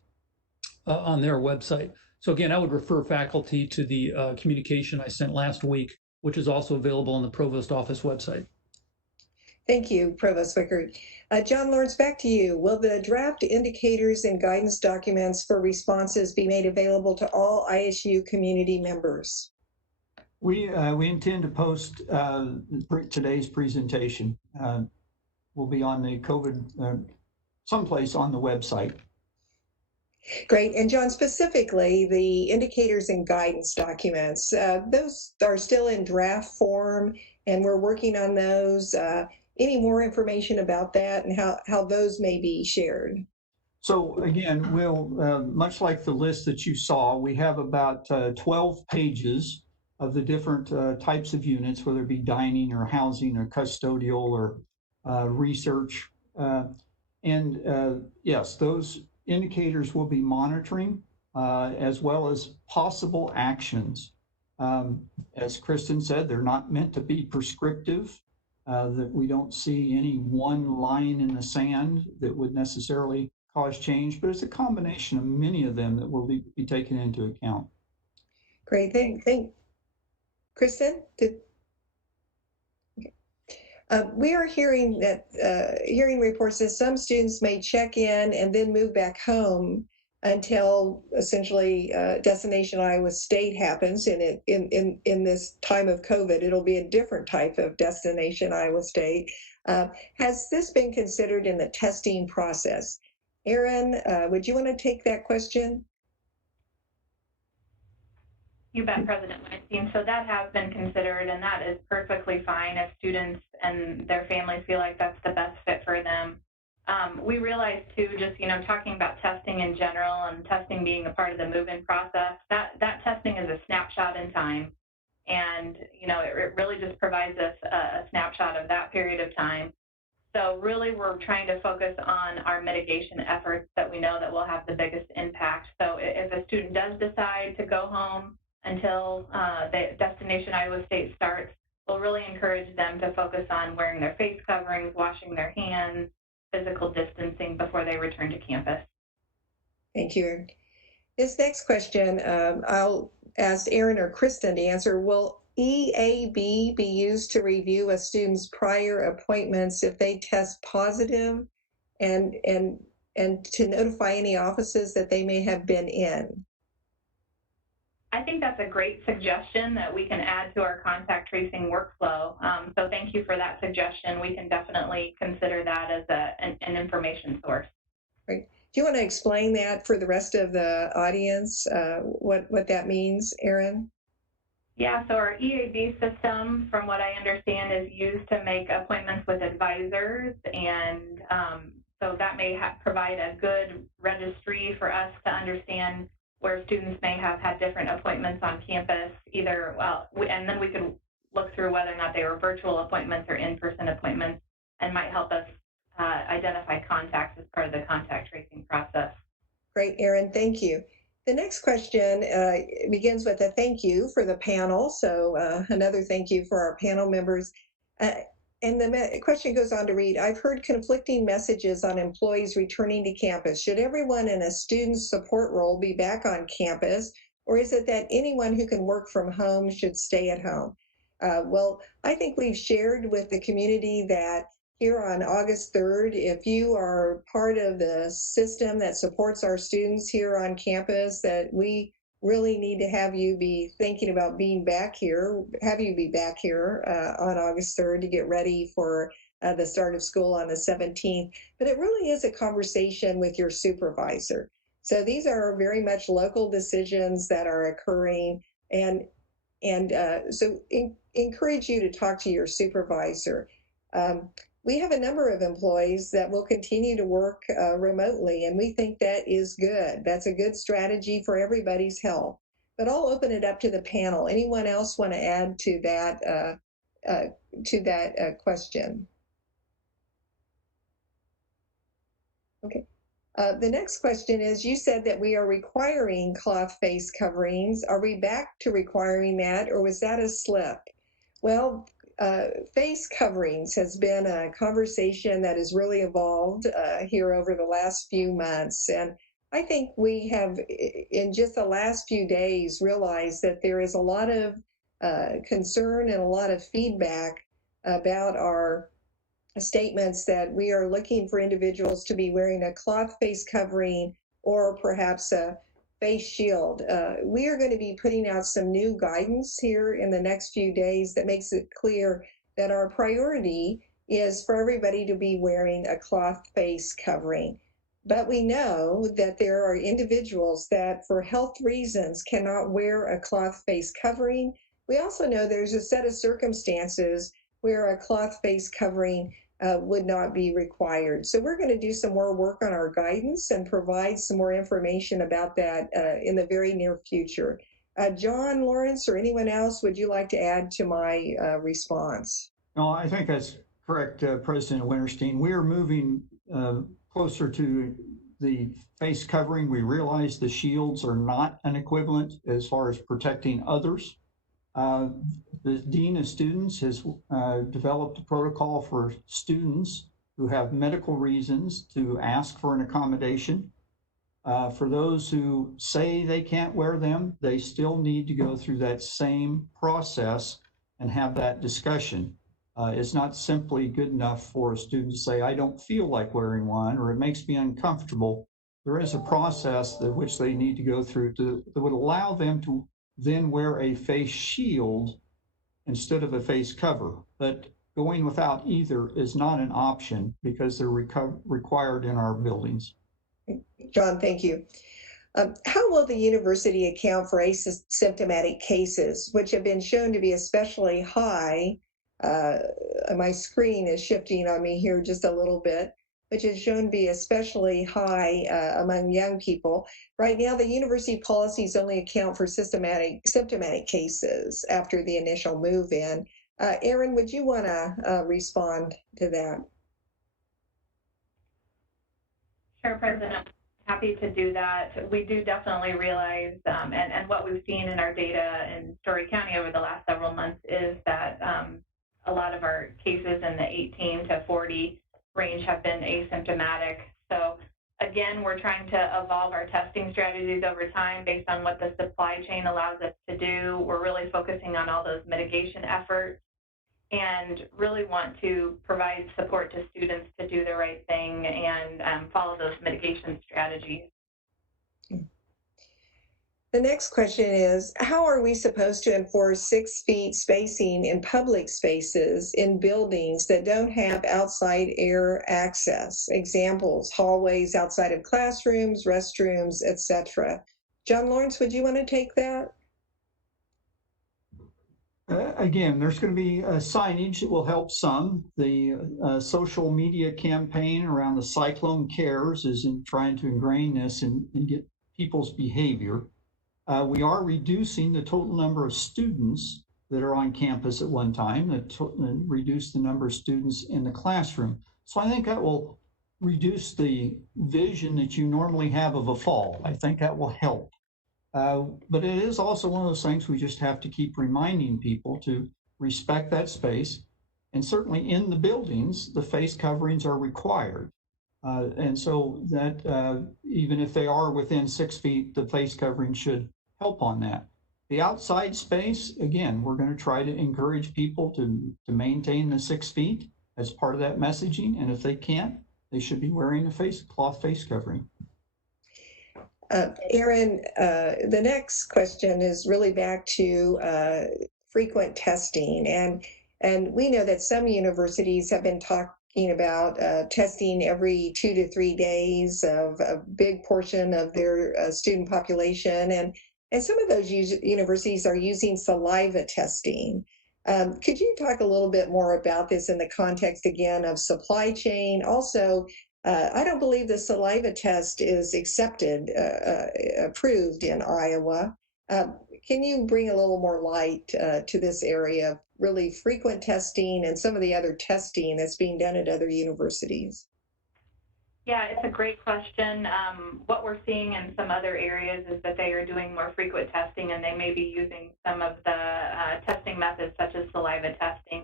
on their website. So again, I would refer faculty to the communication I sent last week, which is also available on the Provost Office website. Thank you, Provost Wickert. John Lawrence, back to you. Will the draft indicators and guidance documents for responses be made available to all ISU community members? We intend to post today's presentation. Will be on the COVID, someplace on the website. Great. And John, specifically, the indicators and guidance documents, those are still in draft form, and we're working on those. Any more information about that and how those may be shared? So again, we'll, much like the list that you saw, we have about 12 pages of the different types of units, whether it be dining or housing or custodial or research. Yes, those indicators will be monitoring as well as possible actions. As Kristen said, they're not meant to be prescriptive, that we don't see any one line in the sand that would necessarily cause change, but it's a combination of many of them that will be taken into account. Great, thank Kristen, we are hearing that hearing reports that some students may check in and then move back home until essentially Destination Iowa State happens. And in this time of COVID, it'll be a different type of Destination Iowa State. Has this been considered in the testing process? Erin, would you want to take that question? You bet, President Weinstein. So that has been considered, and that is perfectly fine if students and their families feel like that's the best fit for them. We realize too, just, talking about testing in general and testing being a part of the move-in process, that testing is a snapshot in time. And, it really just provides us a snapshot of that period of time. So really, we're trying to focus on our mitigation efforts that we know that will have the biggest impact. So if a student does decide to go home until the Destination Iowa State starts, we'll really encourage them to focus on wearing their face coverings, washing their hands, physical distancing before they return to campus. Thank you. This next question, I'll ask Erin or Kristen to answer. Will EAB be used to review a student's prior appointments if they test positive and to notify any offices that they may have been in? I think that's a great suggestion that we can add to our contact tracing workflow. So thank you for that suggestion. We can definitely consider that as an information source. Great. Do you want to explain that for the rest of the audience, what that means, Erin? Yeah, so our EAB system, from what I understand, is used to make appointments with advisors, and so that may provide a good registry for us to understand where students may have had different appointments on campus, and then we can look through whether or not they were virtual appointments or in-person appointments, and might help us identify contacts as part of the contact tracing process. Great, Erin, thank you. The next question begins with a thank you for the panel. So another thank you for our panel members. And the question goes on to read, I've heard conflicting messages on employees returning to campus. Should everyone in a student support role be back on campus, or is it that anyone who can work from home should stay at home? Well, I think we've shared with the community that here on August 3rd, if you are part of the system that supports our students here on campus, that we really need to have you be thinking about being back here, have you be back here on August 3rd to get ready for the start of school on the 17th. But it really is a conversation with your supervisor. So these are very much local decisions that are occurring, and encourage you to talk to your supervisor. We have a number of employees that will continue to work remotely, and we think that is good. That's a good strategy for everybody's health. But I'll open it up to the panel. Anyone else want to add to that question? Okay. The next question is, you said that we are requiring cloth face coverings. Are we back to requiring that, or was that a slip? Well, face coverings has been a conversation that has really evolved here over the last few months. And I think we have, in just the last few days, realized that there is a lot of concern and a lot of feedback about our statements that we are looking for individuals to be wearing a cloth face covering or perhaps a face shield. We are going to be putting out some new guidance here in the next few days that makes it clear that our priority is for everybody to be wearing a cloth face covering. But we know that there are individuals that for health reasons cannot wear a cloth face covering. We also know there's a set of circumstances where a cloth face covering would not be required. So we're going to do some more work on our guidance and provide some more information about that in the very near future. John, Lawrence, or anyone else, would you like to add to my response? No, I think that's correct, President Winterstein. We are moving closer to the face covering. We realize the shields are not an equivalent as far as protecting others. The Dean of Students has developed a protocol for students who have medical reasons to ask for an accommodation. For those who say they can't wear them, they still need to go through that same process and have that discussion. It's not simply good enough for a student to say, I don't feel like wearing one, or it makes me uncomfortable. There is a process that which they need to go through that would allow them to then wear a face shield instead of a face cover. But going without either is not an option because they're required in our buildings. John, thank you. How will the university account for asymptomatic cases, which have been shown to be especially high? My screen is shifting on me here just a little bit, which is shown to be especially high among young people. Right now, the university policies only account for symptomatic cases after the initial move-in. Erin, would you want to respond to that? Sure, President. Happy to do that. We do definitely realize, and what we've seen in our data in Story County over the last several months is that a lot of our cases in the 18 to 40 range have been asymptomatic. So again, we're trying to evolve our testing strategies over time based on what the supply chain allows us to do. We're really focusing on all those mitigation efforts and really want to provide support to students to do the right thing and follow those mitigation strategies. The next question is, how are we supposed to enforce 6 feet spacing in public spaces in buildings that don't have outside air access? Examples, hallways outside of classrooms, restrooms, etc. John Lawrence, would you want to take that? Again, there's going to be signage that will help some. The social media campaign around the Cyclone Cares is in trying to ingrain this and get people's behavior. We are reducing the total number of students that are on campus at one time, and reduce the number of students in the classroom. So I think that will reduce the vision that you normally have of a fall. I think that will help. But it is also one of those things we just have to keep reminding people to respect that space. And certainly in the buildings, the face coverings are required. And so that even if they are within 6 feet, the face covering should help on that. The outside space, again, we're going to try to encourage people to maintain the 6 feet as part of that messaging. And if they can't, they should be wearing a cloth face covering. Aaron, the next question is really back to frequent testing. And we know that some universities have been talking about testing every 2 to 3 days of a big portion of their student population. And some of those universities are using saliva testing. Could you talk a little bit more about this in the context, again, of supply chain? Also, I don't believe the saliva test is approved in Iowa. Can you bring a little more light to this area of really frequent testing and some of the other testing that's being done at other universities? Yeah, it's a great question. What we're seeing in some other areas is that they are doing more frequent testing, and they may be using some of the testing methods such as saliva testing.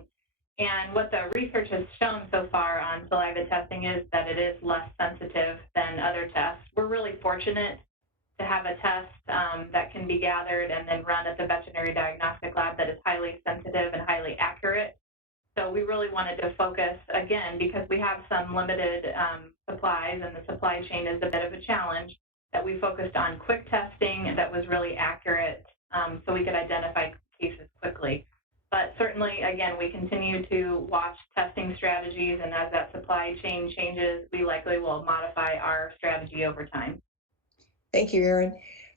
And what the research has shown so far on saliva testing is that it is less sensitive than other tests. We're really fortunate to have a test that can be gathered and then run at the veterinary diagnostic lab that is highly sensitive and highly accurate. So we really wanted to focus, again, because we have some limited supplies and the supply chain is a bit of a challenge, that we focused on quick testing that was really accurate so we could identify cases quickly. But certainly, again, we continue to watch testing strategies, and as that supply chain changes, we likely will modify our strategy over time. Thank you, Erin.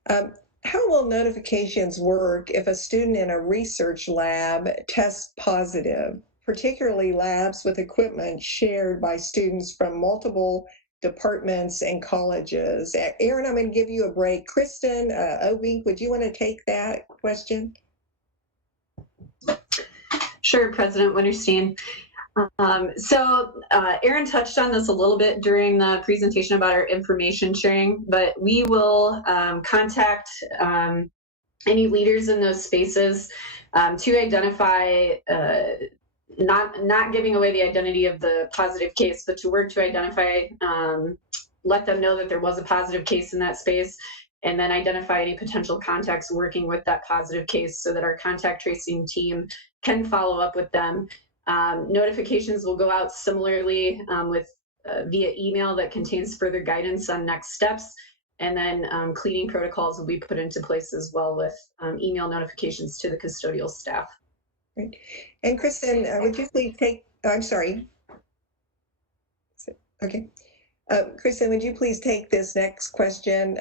How will notifications work if a student in a research lab tests positive, particularly labs with equipment shared by students from multiple departments and colleges? Erin, I'm going to give you a break. Kristen Ovink, would you want to take that question? Sure, President Winterstein. Erin touched on this a little bit during the presentation about our information sharing, but we will contact any leaders in those spaces to identify, not giving away the identity of the positive case, but to work to identify, let them know that there was a positive case in that space, and then identify any potential contacts working with that positive case so that our contact tracing team can follow up with them. Notifications will go out similarly via email that contains further guidance on next steps, and then cleaning protocols will be put into place as well with email notifications to the custodial staff. Great. And Kristen, would you please take, I'm sorry. Okay. Kristen, would you please take this next question?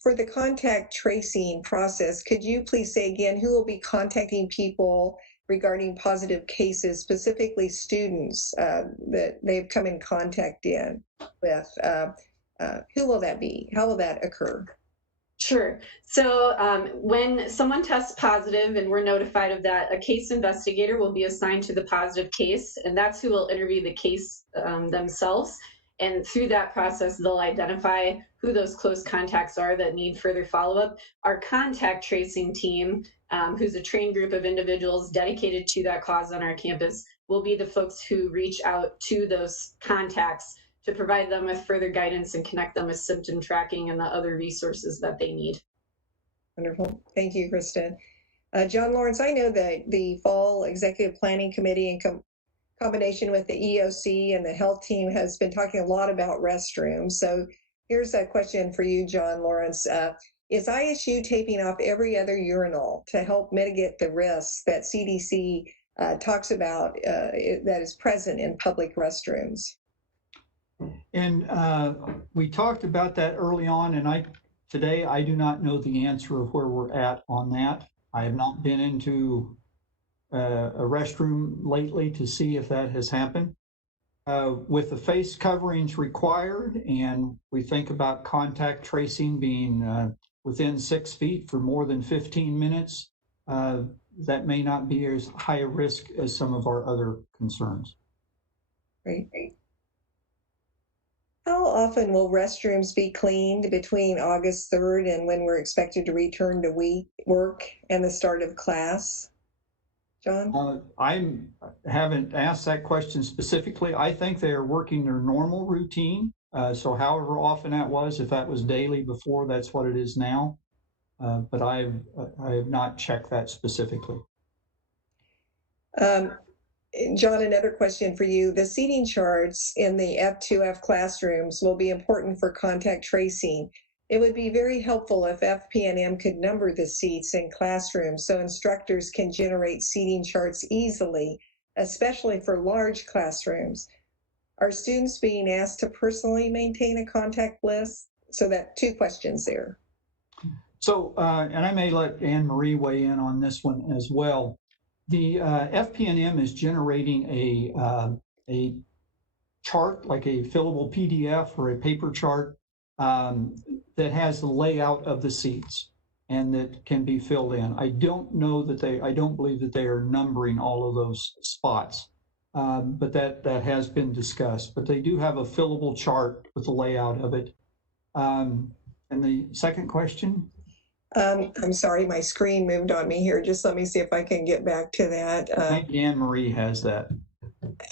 For the contact tracing process, could you please say again who will be contacting people regarding positive cases, specifically students that they've come in contact with? Who will that be? How will that occur? Sure. So when someone tests positive and we're notified of that, a case investigator will be assigned to the positive case, and that's who will interview the case themselves. And through that process, they'll identify who those close contacts are that need further follow-up. Our contact tracing team, who's a trained group of individuals dedicated to that cause on our campus, will be the folks who reach out to those contacts to provide them with further guidance and connect them with symptom tracking and the other resources that they need. Wonderful. Thank you, Kristen. John Lawrence, I know that the Fall Executive Planning Committee in combination with the EOC and the health team has been talking a lot about restrooms. So here's a question for you, John Lawrence. Is ISU taping off every other urinal to help mitigate the risks that CDC talks about that is present in public restrooms? And we talked about that early on, and today I do not know the answer of where we're at on that. I have not been into a restroom lately to see if that has happened. With the face coverings required, and we think about contact tracing being within 6 feet for more than 15 minutes, that may not be as high a risk as some of our other concerns. Great. How often will restrooms be cleaned between August 3rd and when we're expected to return to work and the start of class? John? I haven't asked that question specifically. I think they are working their normal routine. So however often that was, if that was daily before, that's what it is now. But I have not checked that specifically. John, another question for you. The seating charts in the F2F classrooms will be important for contact tracing. It would be very helpful if FP&M could number the seats in classrooms so instructors can generate seating charts easily, especially for large classrooms. Are students being asked to personally maintain a contact list? So that 2 questions there. So, and I may let Anne Marie weigh in on this one as well. The FP&M is generating a chart, like a fillable PDF or a paper chart that has the layout of the seats and that can be filled in. I don't believe that they are numbering all of those spots, but that has been discussed. But they do have a fillable chart with the layout of it. And the second question? I'm sorry, my screen moved on me here. Just let me see if I can get back to that. Maybe Anne Marie has that.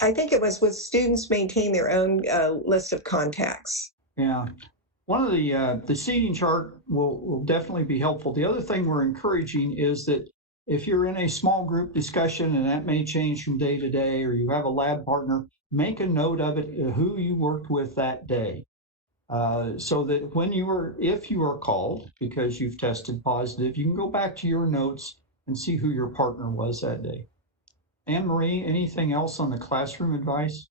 I think it was with students maintain their own list of contacts. Yeah. One of the seating chart will definitely be helpful. The other thing we're encouraging is that if you're in a small group discussion, and that may change from day to day, or you have a lab partner, make a note of it, who you worked with that day. So that if you are called because you've tested positive, you can go back to your notes and see who your partner was that day. Anne Marie, anything else on the classroom advice?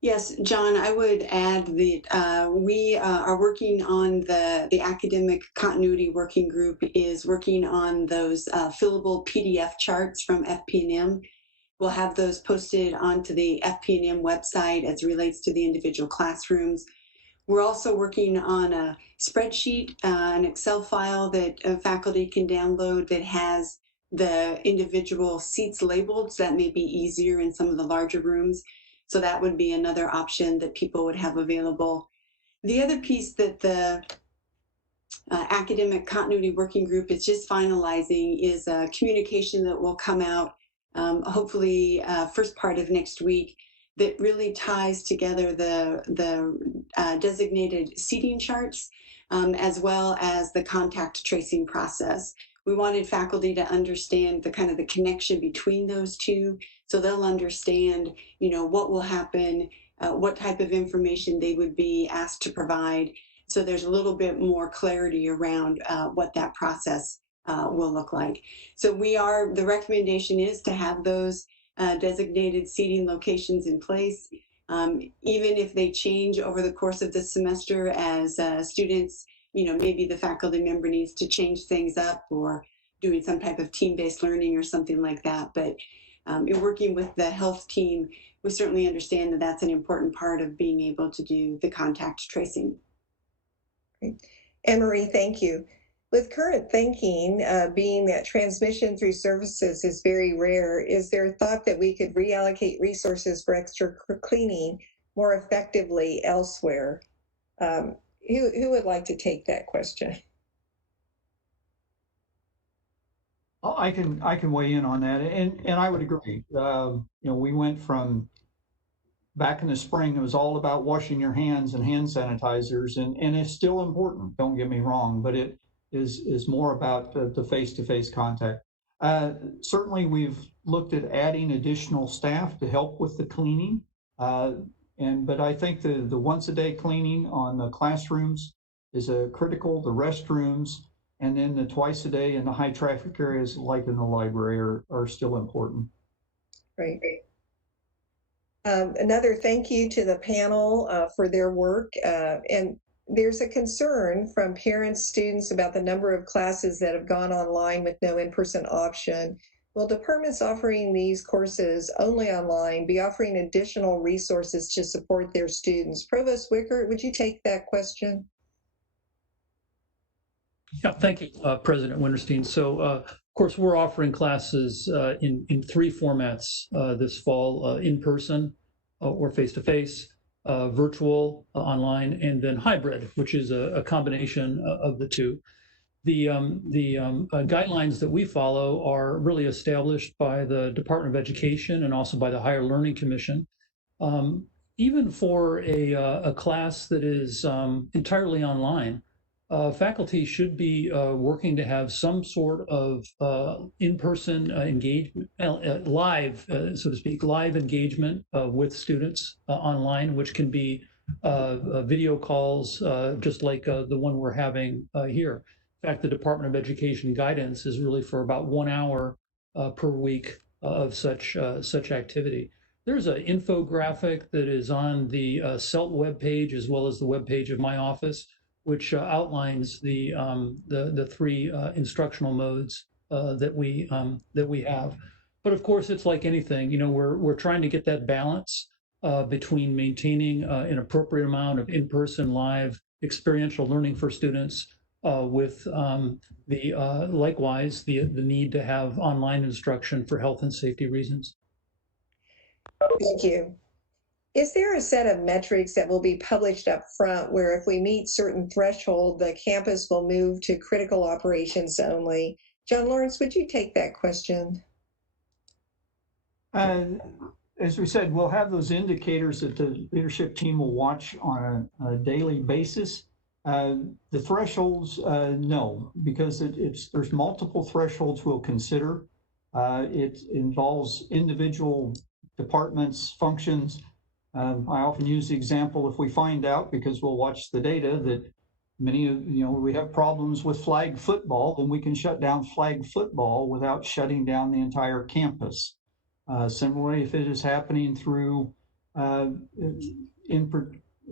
Yes, John, I would add that we are working on the academic continuity working group is working on those fillable PDF charts from FP&M. We'll have those posted onto the FP&M website as it relates to the individual classrooms. We're also working on a spreadsheet, an Excel file that faculty can download that has the individual seats labeled, so that may be easier in some of the larger rooms. So that would be another option that people would have available. The other piece that the academic continuity working group is just finalizing is a communication that will come out hopefully first part of next week that really ties together the designated seating charts as well as the contact tracing process. We wanted faculty to understand the kind of the connection between those two, so they'll understand, what will happen, what type of information they would be asked to provide. So there's a little bit more clarity around what that process will look like. So the recommendation is to have those designated seating locations in place. Even if they change over the course of the semester as students, maybe the faculty member needs to change things up or doing some type of team-based learning or something like that. But in working with the health team, we certainly understand that that's an important part of being able to do the contact tracing. Anne-Marie, thank you. With current thinking being that transmission through services is very rare, is there a thought that we could reallocate resources for extra cleaning more effectively elsewhere? Who would like to take that question? Oh, I can weigh in on that, and I would agree. We went from back in the spring, it was all about washing your hands and hand sanitizers, and it's still important, don't get me wrong, but it is more about the face-to-face contact. Certainly, we've looked at adding additional staff to help with the cleaning, but I think the once-a-day cleaning on the classrooms is critical, the restrooms, and then the twice a day in the high traffic areas like in the library are still important. Right. Another thank you to the panel for their work. And there's a concern from parents, students about the number of classes that have gone online with no in-person option. Will departments offering these courses only online be offering additional resources to support their students? Provost Wicker, would you take that question? Yeah, thank you, President Winterstein. So, of course, we're offering classes in 3 formats this fall: in person or face-to-face, virtual, online, and then hybrid, which is a combination of the two. The guidelines that we follow are really established by the Department of Education and also by the Higher Learning Commission. Even for a class that is entirely online, faculty should be working to have some sort of in-person engagement, live, so to speak, live engagement with students online, which can be video calls, just like the one we're having here. In fact, the Department of Education guidance is really for about 1 hour per week of such activity. There's an infographic that is on the CELT webpage as well as the webpage of my office, which outlines the three instructional modes that we have. But of course, it's like anything. You know, we're trying to get that balance between maintaining an appropriate amount of in-person, live, experiential learning for students with likewise the need to have online instruction for health and safety reasons. Thank you. Is there a set of metrics that will be published up front where if we meet certain threshold, the campus will move to critical operations only? John Lawrence, would you take that question? As we said, we'll have those indicators that the leadership team will watch on a daily basis. The thresholds, no, because there's multiple thresholds we'll consider. It involves individual departments, functions. I often use the example, if we find out, because we'll watch the data, that we have problems with flag football, then we can shut down flag football without shutting down the entire campus. Similarly, if it is happening through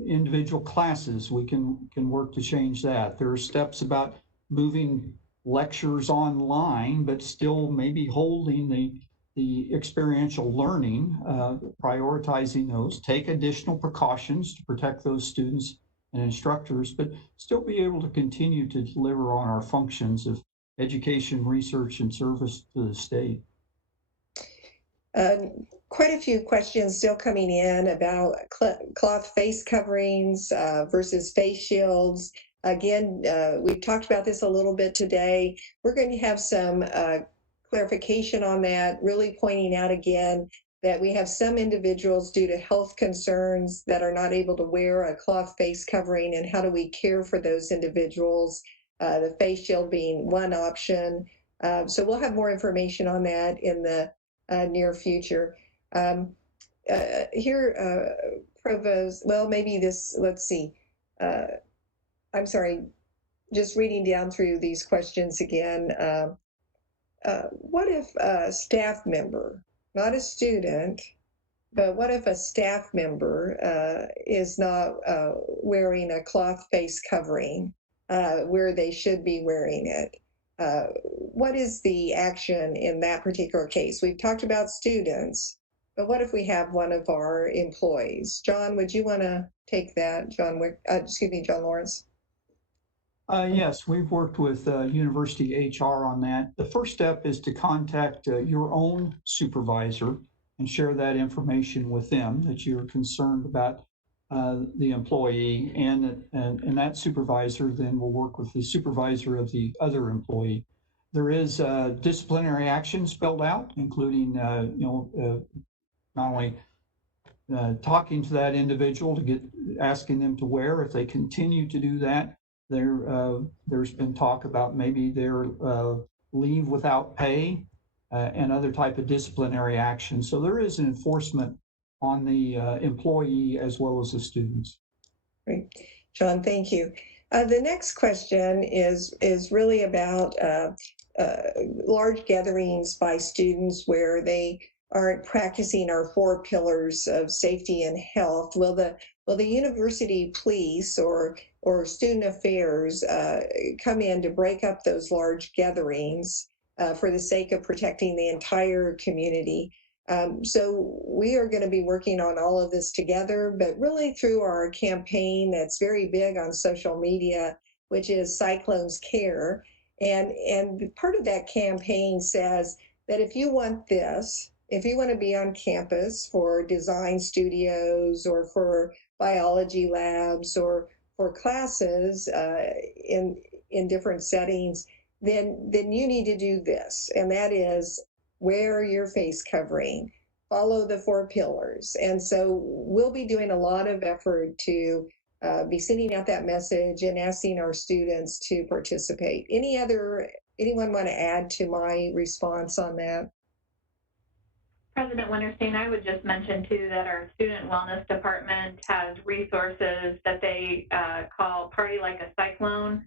individual classes, we can work to change that. There are steps about moving lectures online, but still maybe holding the experiential learning, prioritizing those, take additional precautions to protect those students and instructors, but still be able to continue to deliver on our functions of education, research, and service to the state. Quite a few questions still coming in about cloth face coverings versus face shields. Again, we've talked about this a little bit today. We're going to have some clarification on that, really pointing out again that we have some individuals due to health concerns that are not able to wear a cloth face covering, and how do we care for those individuals, the face shield being one option. So we'll have more information on that in the near future. Here, Provost, well, maybe this, let's see. I'm sorry, just reading down through these questions again. What if a staff member, not a student, but what if a staff member is not wearing a cloth face covering where they should be wearing it? What is the action in that particular case? We've talked about students, but what if we have one of our employees? John, would you want to take that? John Lawrence. Yes, we've worked with university HR on that. The first step is to contact your own supervisor and share that information with them, that you're concerned about the employee, and that supervisor then will work with the supervisor of the other employee. There is disciplinary action spelled out, including not only talking to that individual asking them to wear. If they continue to do that, there's been talk about maybe their leave without pay and other type of disciplinary action. So there is an enforcement on the employee as well as the students. Great. John, thank you. The next question is really about large gatherings by students where they aren't practicing our 4 pillars of safety and health. Will the university police or student affairs come in to break up those large gatherings for the sake of protecting the entire community? So we are going to be working on all of this together, but really through our campaign that's very big on social media, which is Cyclones Care. And part of that campaign says that if you want this, if you want to be on campus for design studios or for biology labs or for classes in different settings, then you need to do this. And that is wear your face covering, follow the 4 pillars. And so we'll be doing a lot of effort to be sending out that message and asking our students to participate. Anyone want to add to my response on that? President Winterstein, I would just mention too that our student wellness department has resources that they call Party Like a Cyclone.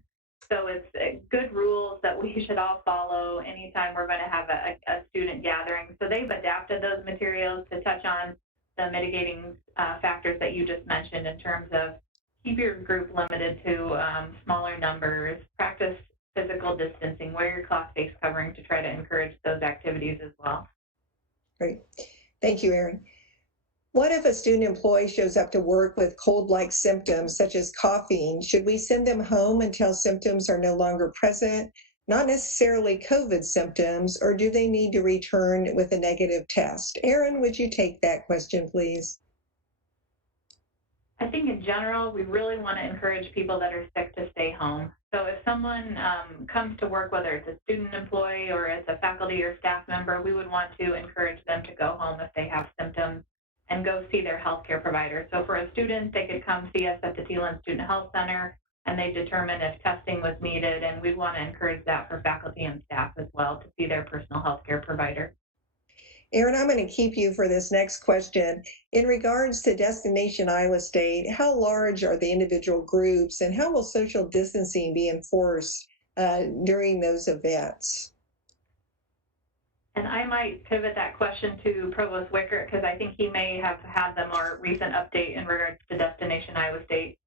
So it's good rules that we should all follow anytime we're going to have a student gathering. So they've adapted those materials to touch on the mitigating factors that you just mentioned in terms of keep your group limited to smaller numbers, practice physical distancing, wear your cloth face covering to try to encourage those activities as well. Great. Thank you, Erin. What if a student employee shows up to work with cold-like symptoms such as coughing? Should we send them home until symptoms are no longer present? Not necessarily COVID symptoms, or do they need to return with a negative test? Erin, would you take that question, please? I think in general, we really want to encourage people that are sick to stay home. So if someone comes to work, whether it's a student employee or it's a faculty or staff member, we would want to encourage them to go home if they have symptoms and go see their healthcare provider. So for a student, they could come see us at the Teelan Student Health Center and they determine if testing was needed. And we want to encourage that for faculty and staff as well to see their personal healthcare provider. Erin, I'm going to keep you for this next question. In regards to Destination Iowa State, how large are the individual groups and how will social distancing be enforced during those events? And I might pivot that question to Provost Wickert because I think he may have had the more recent update in regards to Destination Iowa State.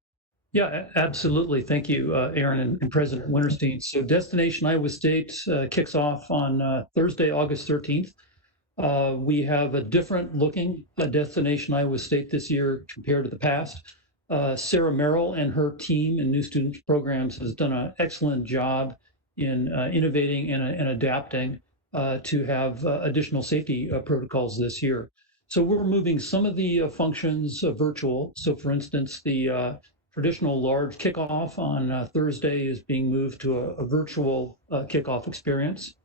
Yeah, absolutely. Thank you, Erin and President Winterstein. So Destination Iowa State kicks off on Thursday, August 13th. We have a different looking Destination Iowa State this year compared to the past. Sarah Merrill and her team in New Student Programs has done an excellent job in innovating and adapting to have additional safety protocols this year. So we're moving some of the functions virtual. So for instance, the traditional large kickoff on Thursday is being moved to a virtual kickoff experience.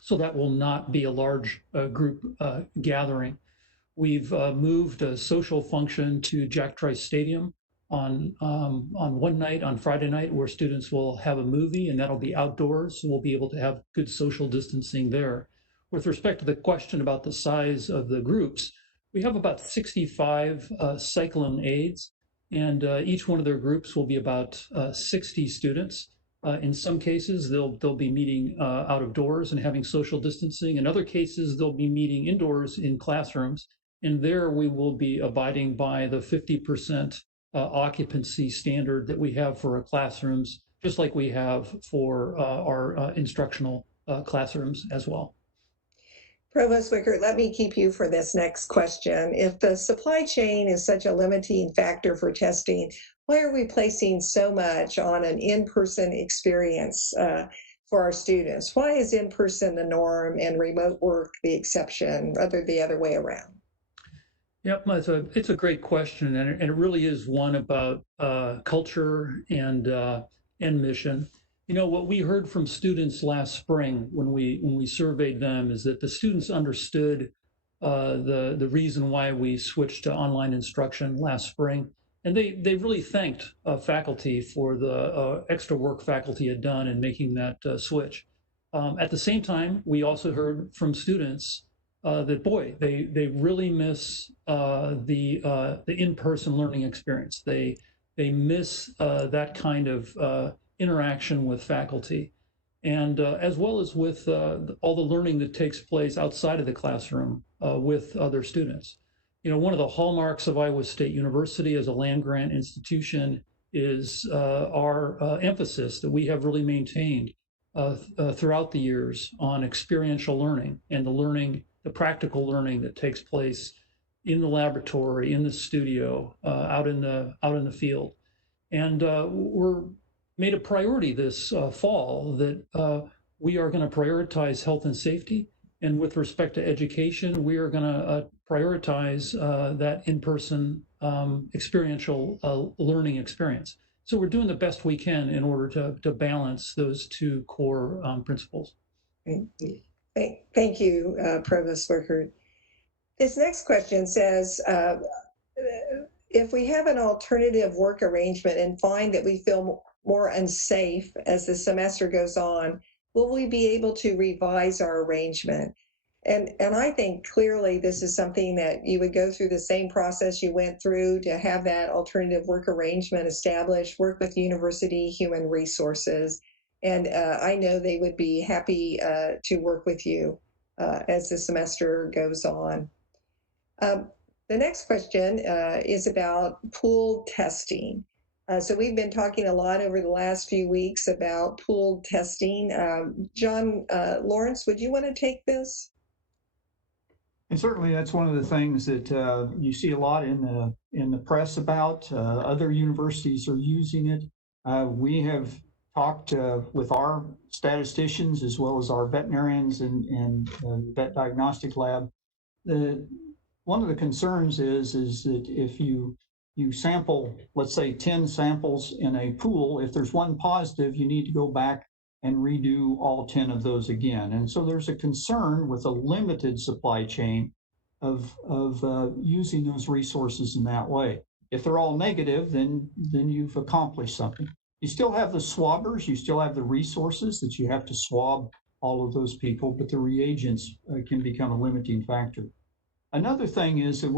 So that will not be a large group gathering. We've moved a social function to Jack Trice Stadium on one night, on Friday night, where students will have a movie, and that'll be outdoors, so we'll be able to have good social distancing there. With respect to the question about the size of the groups, we have about 65 cyclone aides, and each one of their groups will be about 60 students. In some cases, they'll be meeting out of doors and having social distancing. In other cases, they'll be meeting indoors in classrooms. And there we will be abiding by the 50% occupancy standard that we have for our classrooms, just like we have for our instructional classrooms as well. Provost Wickert, let me keep you for this next question. If the supply chain is such a limiting factor for testing, why are we placing so much on an in-person experience for our students? Why is in-person the norm and remote work the exception, rather the other way around? Yep, it's a great question, and it really is one about culture and mission. You know, what we heard from students last spring when we surveyed them is that the students understood the reason why we switched to online instruction last spring, and they really thanked faculty for the extra work faculty had done in making that switch. At the same time, we also heard from students that boy, they really miss the in-person learning experience. They miss that kind of interaction with faculty, and as well as with all the learning that takes place outside of the classroom with other students. You know, one of the hallmarks of Iowa State University as a land-grant institution is our emphasis that we have really maintained throughout the years on experiential learning and the practical learning that takes place in the laboratory, in the studio, out in the field. And we're made a priority this fall that we are going to prioritize health and safety. And with respect to education, we are going to prioritize that in-person experiential learning experience. So we're doing the best we can in order to balance those two core principles. Thank you, Provost Wickert. This next question says, if we have an alternative work arrangement and find that we feel more unsafe as the semester goes on, will we be able to revise our arrangement? And I think clearly this is something that you would go through the same process you went through to have that alternative work arrangement established, work with University Human Resources. And I know they would be happy to work with you as the semester goes on. The next question is about pooled testing. So we've been talking a lot over the last few weeks about pooled testing. John Lawrence, would you want to take this? And certainly that's one of the things that you see a lot in the press about. Other universities are using it. We have talked with our statisticians as well as our veterinarians and vet diagnostic lab. One of the concerns is that if you sample, let's say 10 samples in a pool, if there's one positive, you need to go back and redo all 10 of those again. And so there's a concern with a limited supply chain of using those resources in that way. If they're all negative, then you've accomplished something. You still have the swabbers, you still have the resources that you have to swab all of those people, but the reagents can become a limiting factor. Another thing is that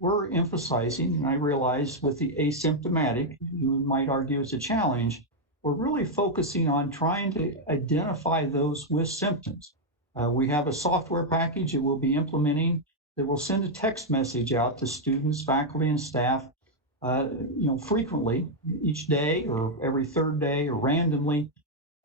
we're emphasizing, and I realize with the asymptomatic, you might argue it's a challenge, we're really focusing on trying to identify those with symptoms. We have a software package that we'll be implementing that will send a text message out to students, faculty, and staff, frequently, each day or every third day or randomly,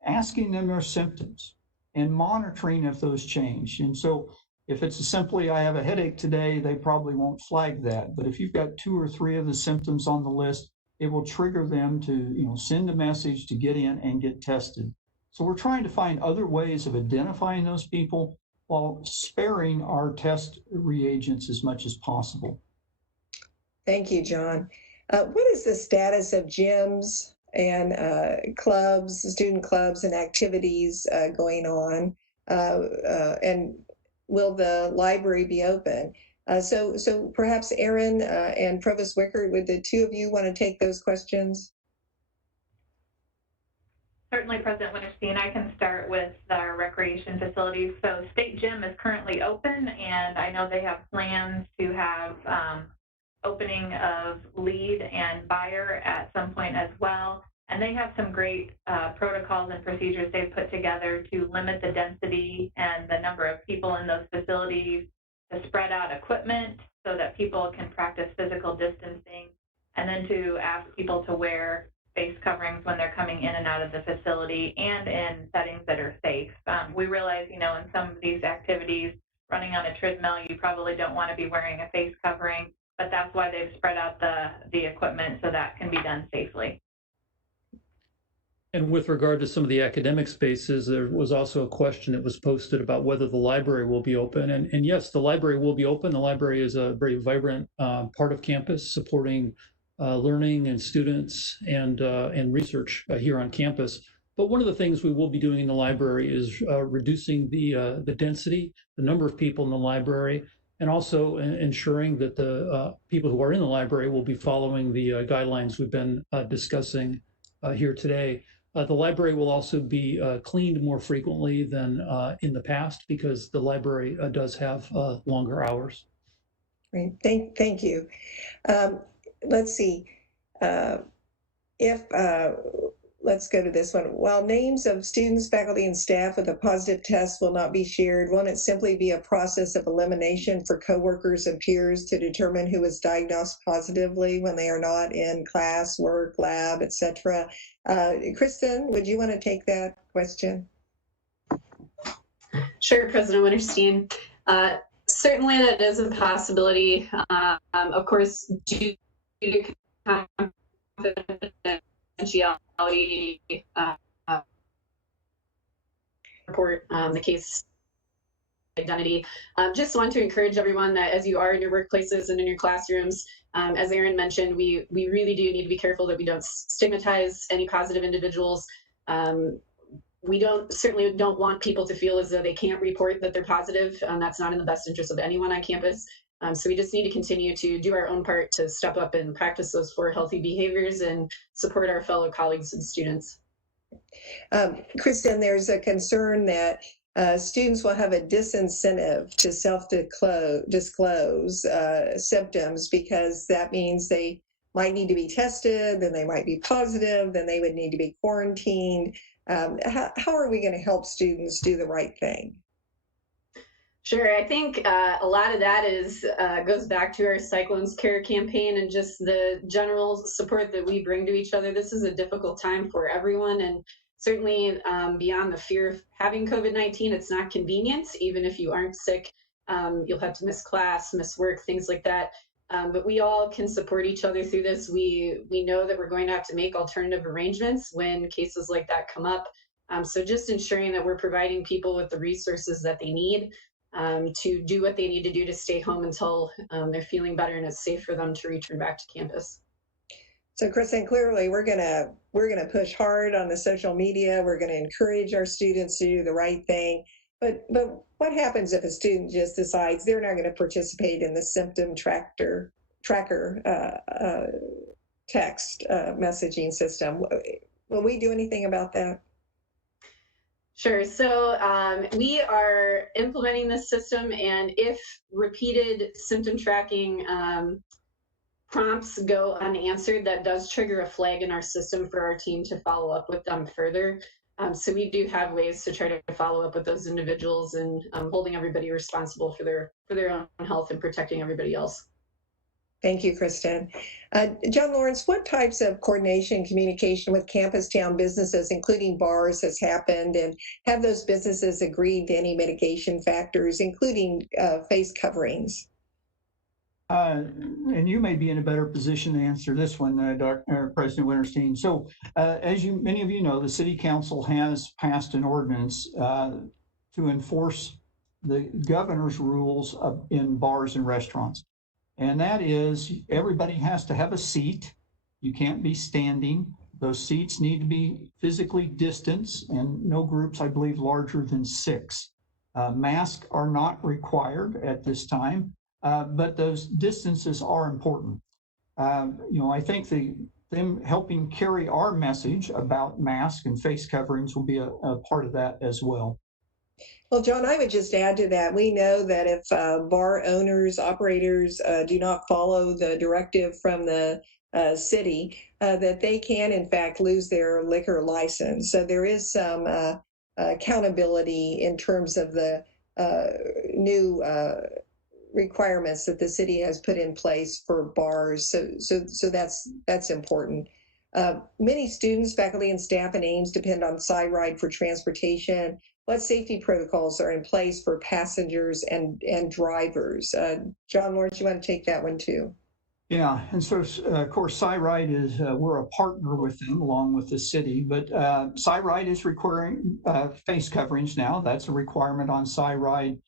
asking them their symptoms and monitoring if those change. And so if it's simply, I have a headache today, they probably won't flag that. But if you've got 2 or 3 of the symptoms on the list, it will trigger them to send a message to get in and get tested. So we're trying to find other ways of identifying those people while sparing our test reagents as much as possible. Thank you, John. What is the status of gyms and clubs, student clubs and activities going on? And will the library be open? So perhaps Aaron and Provost Wickert, would the two of you want to take those questions? Certainly, President Winterstein, I can start with our recreation facilities. So State Gym is currently open, and I know they have plans to have opening of lead and buyer at some point as well. And they have some great protocols and procedures they've put together to limit the density and the number of people in those facilities, to spread out equipment so that people can practice physical distancing, and then to ask people to wear face coverings when they're coming in and out of the facility and in settings that are safe. We realize, in some of these activities, running on a treadmill, you probably don't want to be wearing a face covering, but that's why they've spread out the equipment so that can be done safely. And with regard to some of the academic spaces, there was also a question that was posted about whether the library will be open. And yes, the library will be open. The library is a very vibrant part of campus, supporting learning and students and research here on campus. But one of the things we will be doing in the library is reducing the density, the number of people in the library, and also ensuring that the people who are in the library will be following the guidelines we've been discussing here today. The library will also be cleaned more frequently than in the past because the library does have longer hours. Great, thank you. Let's see. Let's go to this one. While names of students, faculty, and staff with a positive test will not be shared, won't it simply be a process of elimination for coworkers and peers to determine who is diagnosed positively when they are not in class, work, lab, etc.? Kristen, would you want to take that question? Sure, President Winterstein. Certainly that is a possibility. Of course, due to confidentiality, report the case identity. Just want to encourage everyone that as you are in your workplaces and in your classrooms, as Aaron mentioned, we really do need to be careful that we don't stigmatize any positive individuals. We certainly don't want people to feel as though they can't report that they're positive. That's not in the best interest of anyone on campus. So we just need to continue to do our own part to step up and practice those 4 healthy behaviors and support our fellow colleagues and students. Kristen, there's a concern that students will have a disincentive to self-disclose symptoms, because that means they might need to be tested, then they might be positive, then they would need to be quarantined. How are we going to help students do the right thing? Sure. I think a lot of that goes back to our Cyclones Care campaign and just the general support that we bring to each other. This is a difficult time for everyone, and certainly beyond the fear of having COVID-19, it's not convenient. Even if you aren't sick, you'll have to miss class, miss work, things like that. But we all can support each other through this. We know that we're going to have to make alternative arrangements when cases like that come up. So just ensuring that we're providing people with the resources that they need to do what they need to do to stay home until they're feeling better and it's safe for them to return back to campus. So, Kristen, clearly we're gonna push hard on the social media. We're gonna encourage our students to do the right thing. But what happens if a student just decides they're not going to participate in the symptom tracker text messaging system? Will we do anything about that? Sure. So we are implementing this system, and if repeated symptom tracking prompts go unanswered, that does trigger a flag in our system for our team to follow up with them further. So we do have ways to try to follow up with those individuals and holding everybody responsible for their own health and protecting everybody else. Thank you, Kristen. John Lawrence, what types of coordination, communication with campus town businesses, including bars, has happened, and have those businesses agreed to any mitigation factors, including face coverings? And you may be in a better position to answer this one, President Winterstein. So as many of you know, the City Council has passed an ordinance to enforce the governor's rules in bars and restaurants. And that is, everybody has to have a seat. You can't be standing. Those seats need to be physically distanced, and no groups, I believe, larger than 6. Masks are not required at this time, but those distances are important. I think them helping carry our message about masks and face coverings will be a part of that as well. Well, John, I would just add to that. We know that if bar owners, operators do not follow the directive from the city, that they can, in fact, lose their liquor license. So there is some accountability in terms of the new requirements that the city has put in place for bars. So that's important. Many students, faculty, and staff in Ames depend on SciRide for transportation. What safety protocols are in place for passengers and drivers? John Lawrence, you want to take that one too? Yeah, and so of course, SciRide is, we're a partner with them along with the city, but SciRide is requiring face coverings now. That's a requirement on SciRide.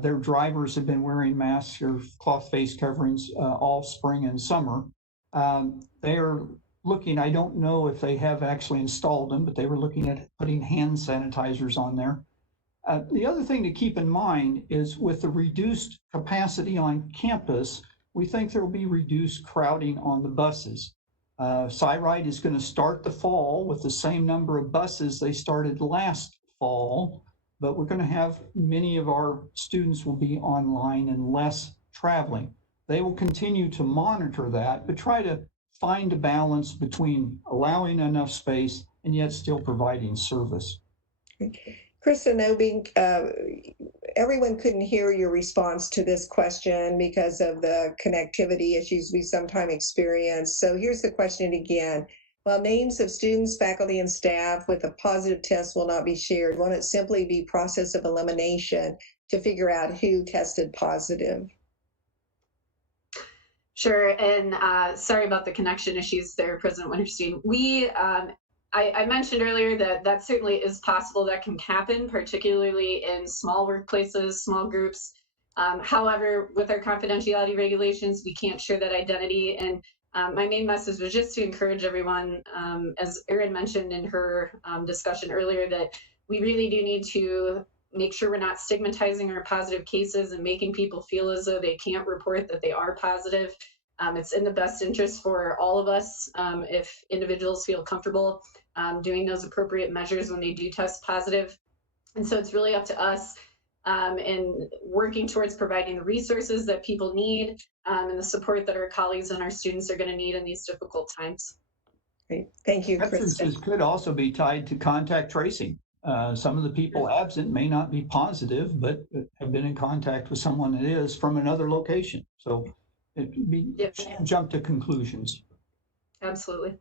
Their drivers have been wearing masks or cloth face coverings all spring and summer. They are looking, I don't know if they have actually installed them, but they were looking at putting hand sanitizers on there. The other thing to keep in mind is with the reduced capacity on campus, we think there will be reduced crowding on the buses. SciRide is going to start the fall with the same number of buses they started last fall, but we're going to have many of our students will be online and less traveling. They will continue to monitor that, but try to find a balance between allowing enough space and yet still providing service. Kristen Obing, everyone couldn't hear your response to this question because of the connectivity issues we sometimes experience. So here's the question again. While names of students, faculty, and staff with a positive test will not be shared, won't it simply be process of elimination to figure out who tested positive? Sure, and sorry about the connection issues there, President Winterstein. I mentioned earlier that certainly is possible that can happen, particularly in small workplaces, small groups. However, with our confidentiality regulations, we can't share that identity. And my main message was just to encourage everyone, as Erin mentioned in her discussion earlier, that we really do need to make sure we're not stigmatizing our positive cases and making people feel as though they can't report that they are positive. It's in the best interest for all of us if individuals feel comfortable doing those appropriate measures when they do test positive. And so it's really up to us in working towards providing the resources that people need and the support that our colleagues and our students are going to need in these difficult times. Great. Thank you, Kristen. Absences could also be tied to contact tracing. Some of the people absent may not be positive, but have been in contact with someone that is from another location. So it would be jump to conclusions. Absolutely.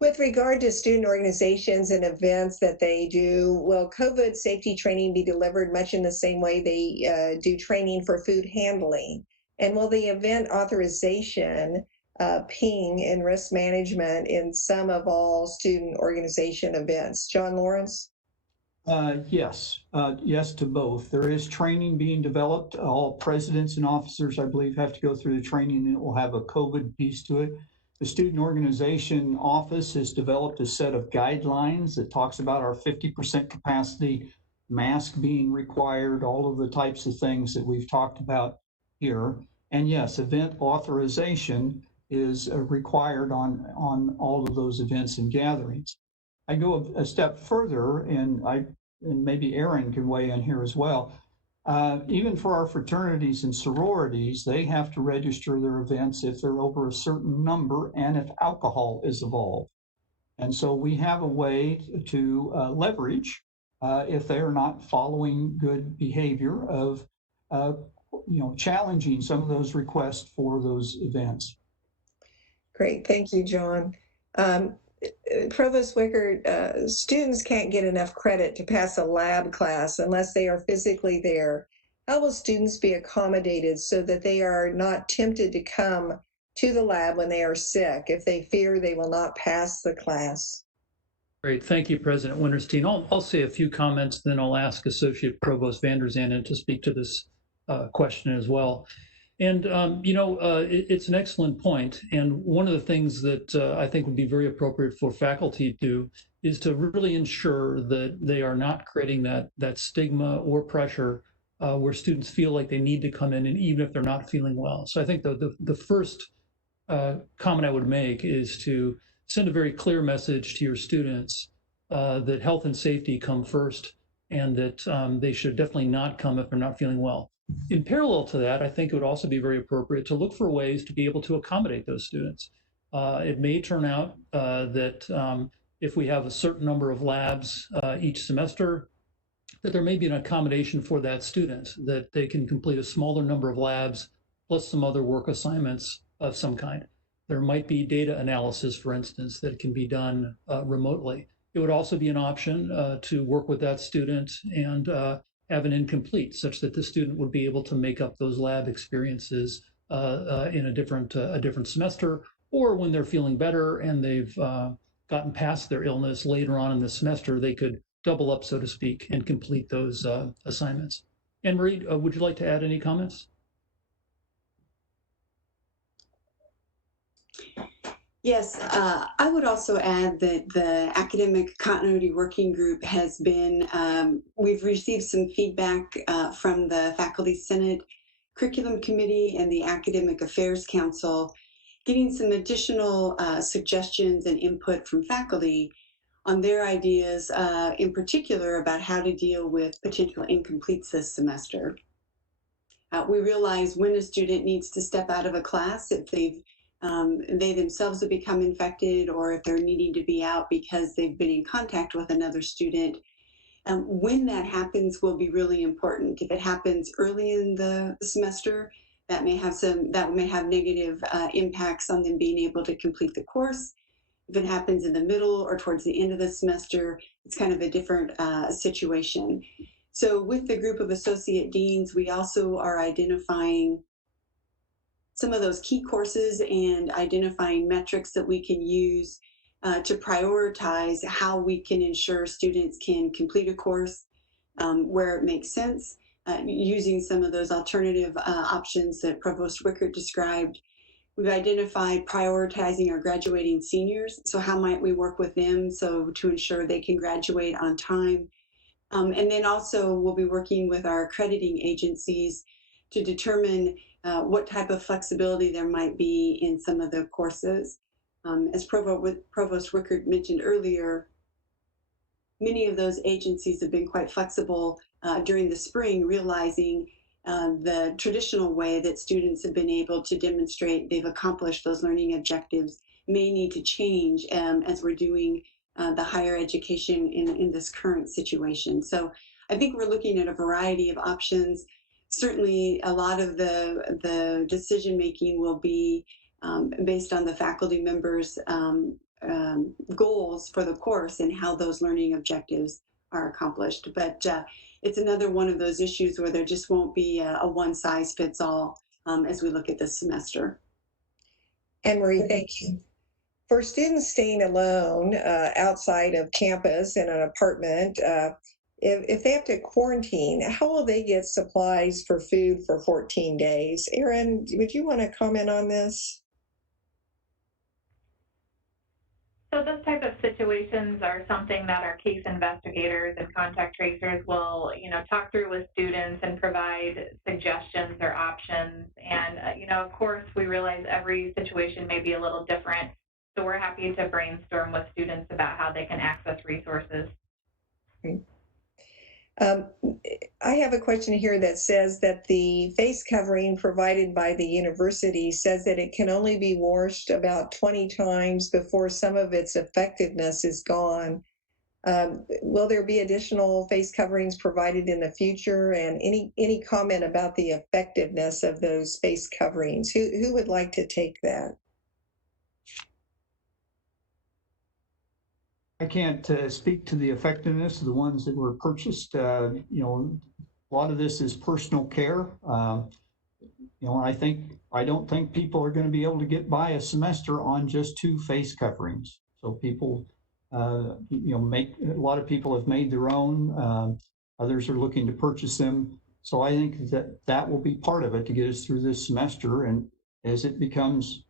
With regard to student organizations and events that they do, will COVID safety training be delivered much in the same way they do training for food handling? And will the event authorization ping and risk management in some of all student organization events? John Lawrence? Yes, yes to both. There is training being developed. All presidents and officers, I believe, have to go through the training, and it will have a COVID piece to it. The Student Organization Office has developed a set of guidelines that talks about our 50% capacity, mask being required, all of the types of things that we've talked about here. And yes, event authorization is required on all of those events and gatherings. I go a step further, and maybe Aaron can weigh in here as well. Even for our fraternities and sororities, they have to register their events if they're over a certain number and if alcohol is involved. And so we have a way to leverage if they are not following good behavior of challenging some of those requests for those events. Great, thank you, John. Provost Wickert, students can't get enough credit to pass a lab class unless they are physically there. How will students be accommodated so that they are not tempted to come to the lab when they are sick if they fear they will not pass the class? Great, thank you, President Winterstein. I'll say a few comments, then I'll ask Associate Provost van der Zanden to speak to this question as well. And, it's an excellent point. And one of the things that I think would be very appropriate for faculty to do is to really ensure that they are not creating that stigma or pressure where students feel like they need to come in, and even if they're not feeling well. So I think the first comment I would make is to send a very clear message to your students that health and safety come first, and that they should definitely not come if they're not feeling well. In parallel to that, I think it would also be very appropriate to look for ways to be able to accommodate those students. It may turn out that if we have a certain number of labs each semester, that there may be an accommodation for that student, that they can complete a smaller number of labs plus some other work assignments of some kind. There might be data analysis, for instance, that can be done remotely. It would also be an option to work with that student and have an incomplete, such that the student would be able to make up those lab experiences in a different semester, or when they're feeling better and they've gotten past their illness later on in the semester, they could double up, so to speak, and complete those assignments. Anne-Marie, would you like to add any comments? Yes, I would also add that the Academic Continuity Working Group has been, we've received some feedback from the Faculty Senate Curriculum Committee and the Academic Affairs Council, getting some additional suggestions and input from faculty on their ideas, in particular about how to deal with potential incompletes this semester. We realize when a student needs to step out of a class if they themselves have become infected, or if they're needing to be out because they've been in contact with another student. When that happens will be really important. If it happens early in the semester, that may have negative impacts on them being able to complete the course. If it happens in the middle or towards the end of the semester, it's kind of a different situation. So with the group of associate deans, we also are identifying some of those key courses and identifying metrics that we can use to prioritize how we can ensure students can complete a course where it makes sense, using some of those alternative options that Provost Wickert described. We've identified prioritizing our graduating seniors. So how might we work with them to ensure they can graduate on time? And then also we'll be working with our accrediting agencies to determine what type of flexibility there might be in some of the courses. As Provost Wickert mentioned earlier, many of those agencies have been quite flexible during the spring, realizing the traditional way that students have been able to demonstrate they've accomplished those learning objectives may need to change as we're doing the higher education in this current situation. So I think we're looking at a variety of options. Certainly, a lot of the decision making will be based on the faculty members' goals for the course and how those learning objectives are accomplished. But it's another one of those issues where there just won't be a one-size-fits-all as we look at this semester. Anne-Marie, thank you. For students staying alone outside of campus in an apartment, if they have to quarantine, how will they get supplies for food for 14 days? Erin, would you want to comment on this? So those type of situations are something that our case investigators and contact tracers will, talk through with students and provide suggestions or options. And, of course, we realize every situation may be a little different. So we're happy to brainstorm with students about how they can access resources. I have a question here that says that the face covering provided by the university says that it can only be washed about 20 times before some of its effectiveness is gone. Will there be additional face coverings provided in the future? And any comment about the effectiveness of those face coverings? Who would like to take that? I can't speak to the effectiveness of the ones that were purchased. A lot of this is personal care. I don't think people are going to be able to get by a semester on just 2 face coverings. So people, a lot of people have made their own. Others are looking to purchase them. So I think that will be part of it to get us through this semester. And as it becomes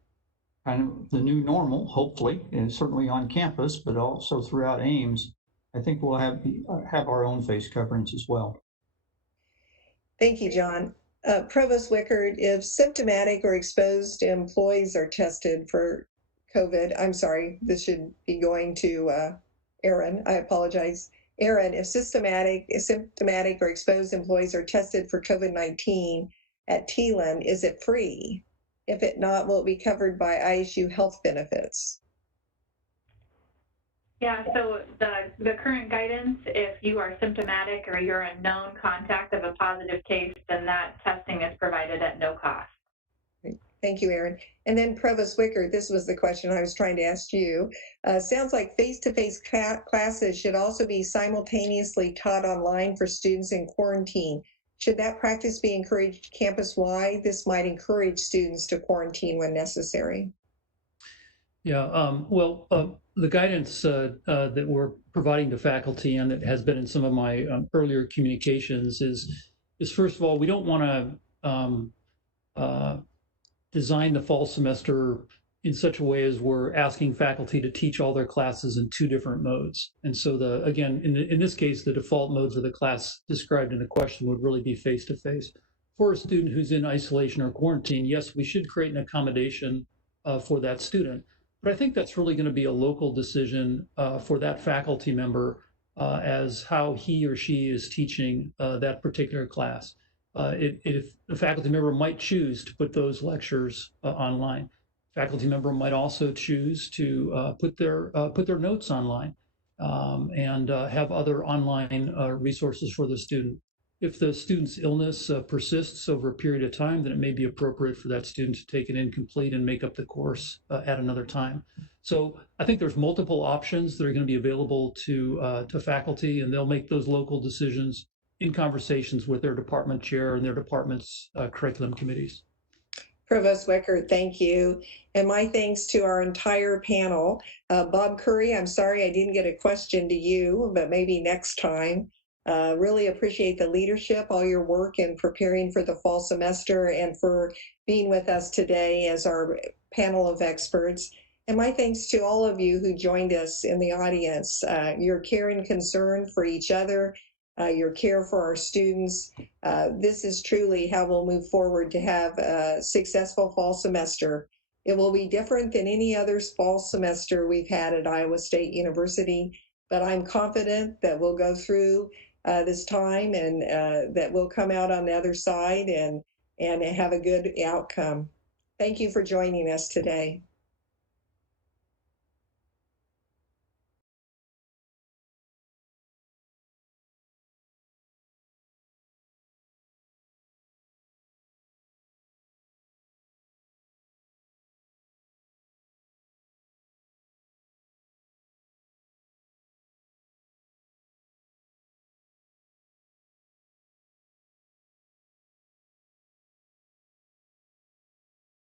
kind of the new normal, hopefully, and certainly on campus, but also throughout Ames, I think we'll have our own face coverings as well. Thank you, John. Provost Wickard, if symptomatic or exposed employees are tested for COVID, I'm sorry, this should be going to Erin, I apologize. Erin, if symptomatic or exposed employees are tested for COVID-19 at TLAN, is it free? If it not, will it be covered by ISU health benefits? Yeah, so the current guidance, if you are symptomatic or you're a known contact of a positive case, then that testing is provided at no cost. Great. Thank you, Erin. And then Provost Wickard, this was the question I was trying to ask you. Sounds like face-to-face classes should also be simultaneously taught online for students in quarantine. Should that practice be encouraged campus-wide? This might encourage students to quarantine when necessary. Yeah, the guidance that we're providing to faculty and that has been in some of my earlier communications is first of all, we don't want to design the fall semester in such a way as we're asking faculty to teach all their classes in 2 different modes. And so again, in this case, the default modes of the class described in the question would really be face-to-face. For a student who's in isolation or quarantine, yes, we should create an accommodation for that student. But I think that's really going to be a local decision for that faculty member as how he or she is teaching that particular class. If a faculty member might choose to put those lectures online. Faculty member might also choose to put their notes online and have other online resources for the student. If the student's illness persists over a period of time, then it may be appropriate for that student to take an incomplete and make up the course at another time. So I think there's multiple options that are going to be available to faculty, and they'll make those local decisions in conversations with their department chair and their department's curriculum committees. Provost Wickard, thank you. And my thanks to our entire panel. Bob Curry, I'm sorry I didn't get a question to you, but maybe next time. Really appreciate the leadership, all your work in preparing for the fall semester and for being with us today as our panel of experts. And my thanks to all of you who joined us in the audience. Your care and concern for each other, your care for our students. This is truly how we'll move forward to have a successful fall semester. It will be different than any other fall semester we've had at Iowa State University. but I'm confident that we'll go through this time and that we'll come out on the other side and have a good outcome. Thank you for joining us today.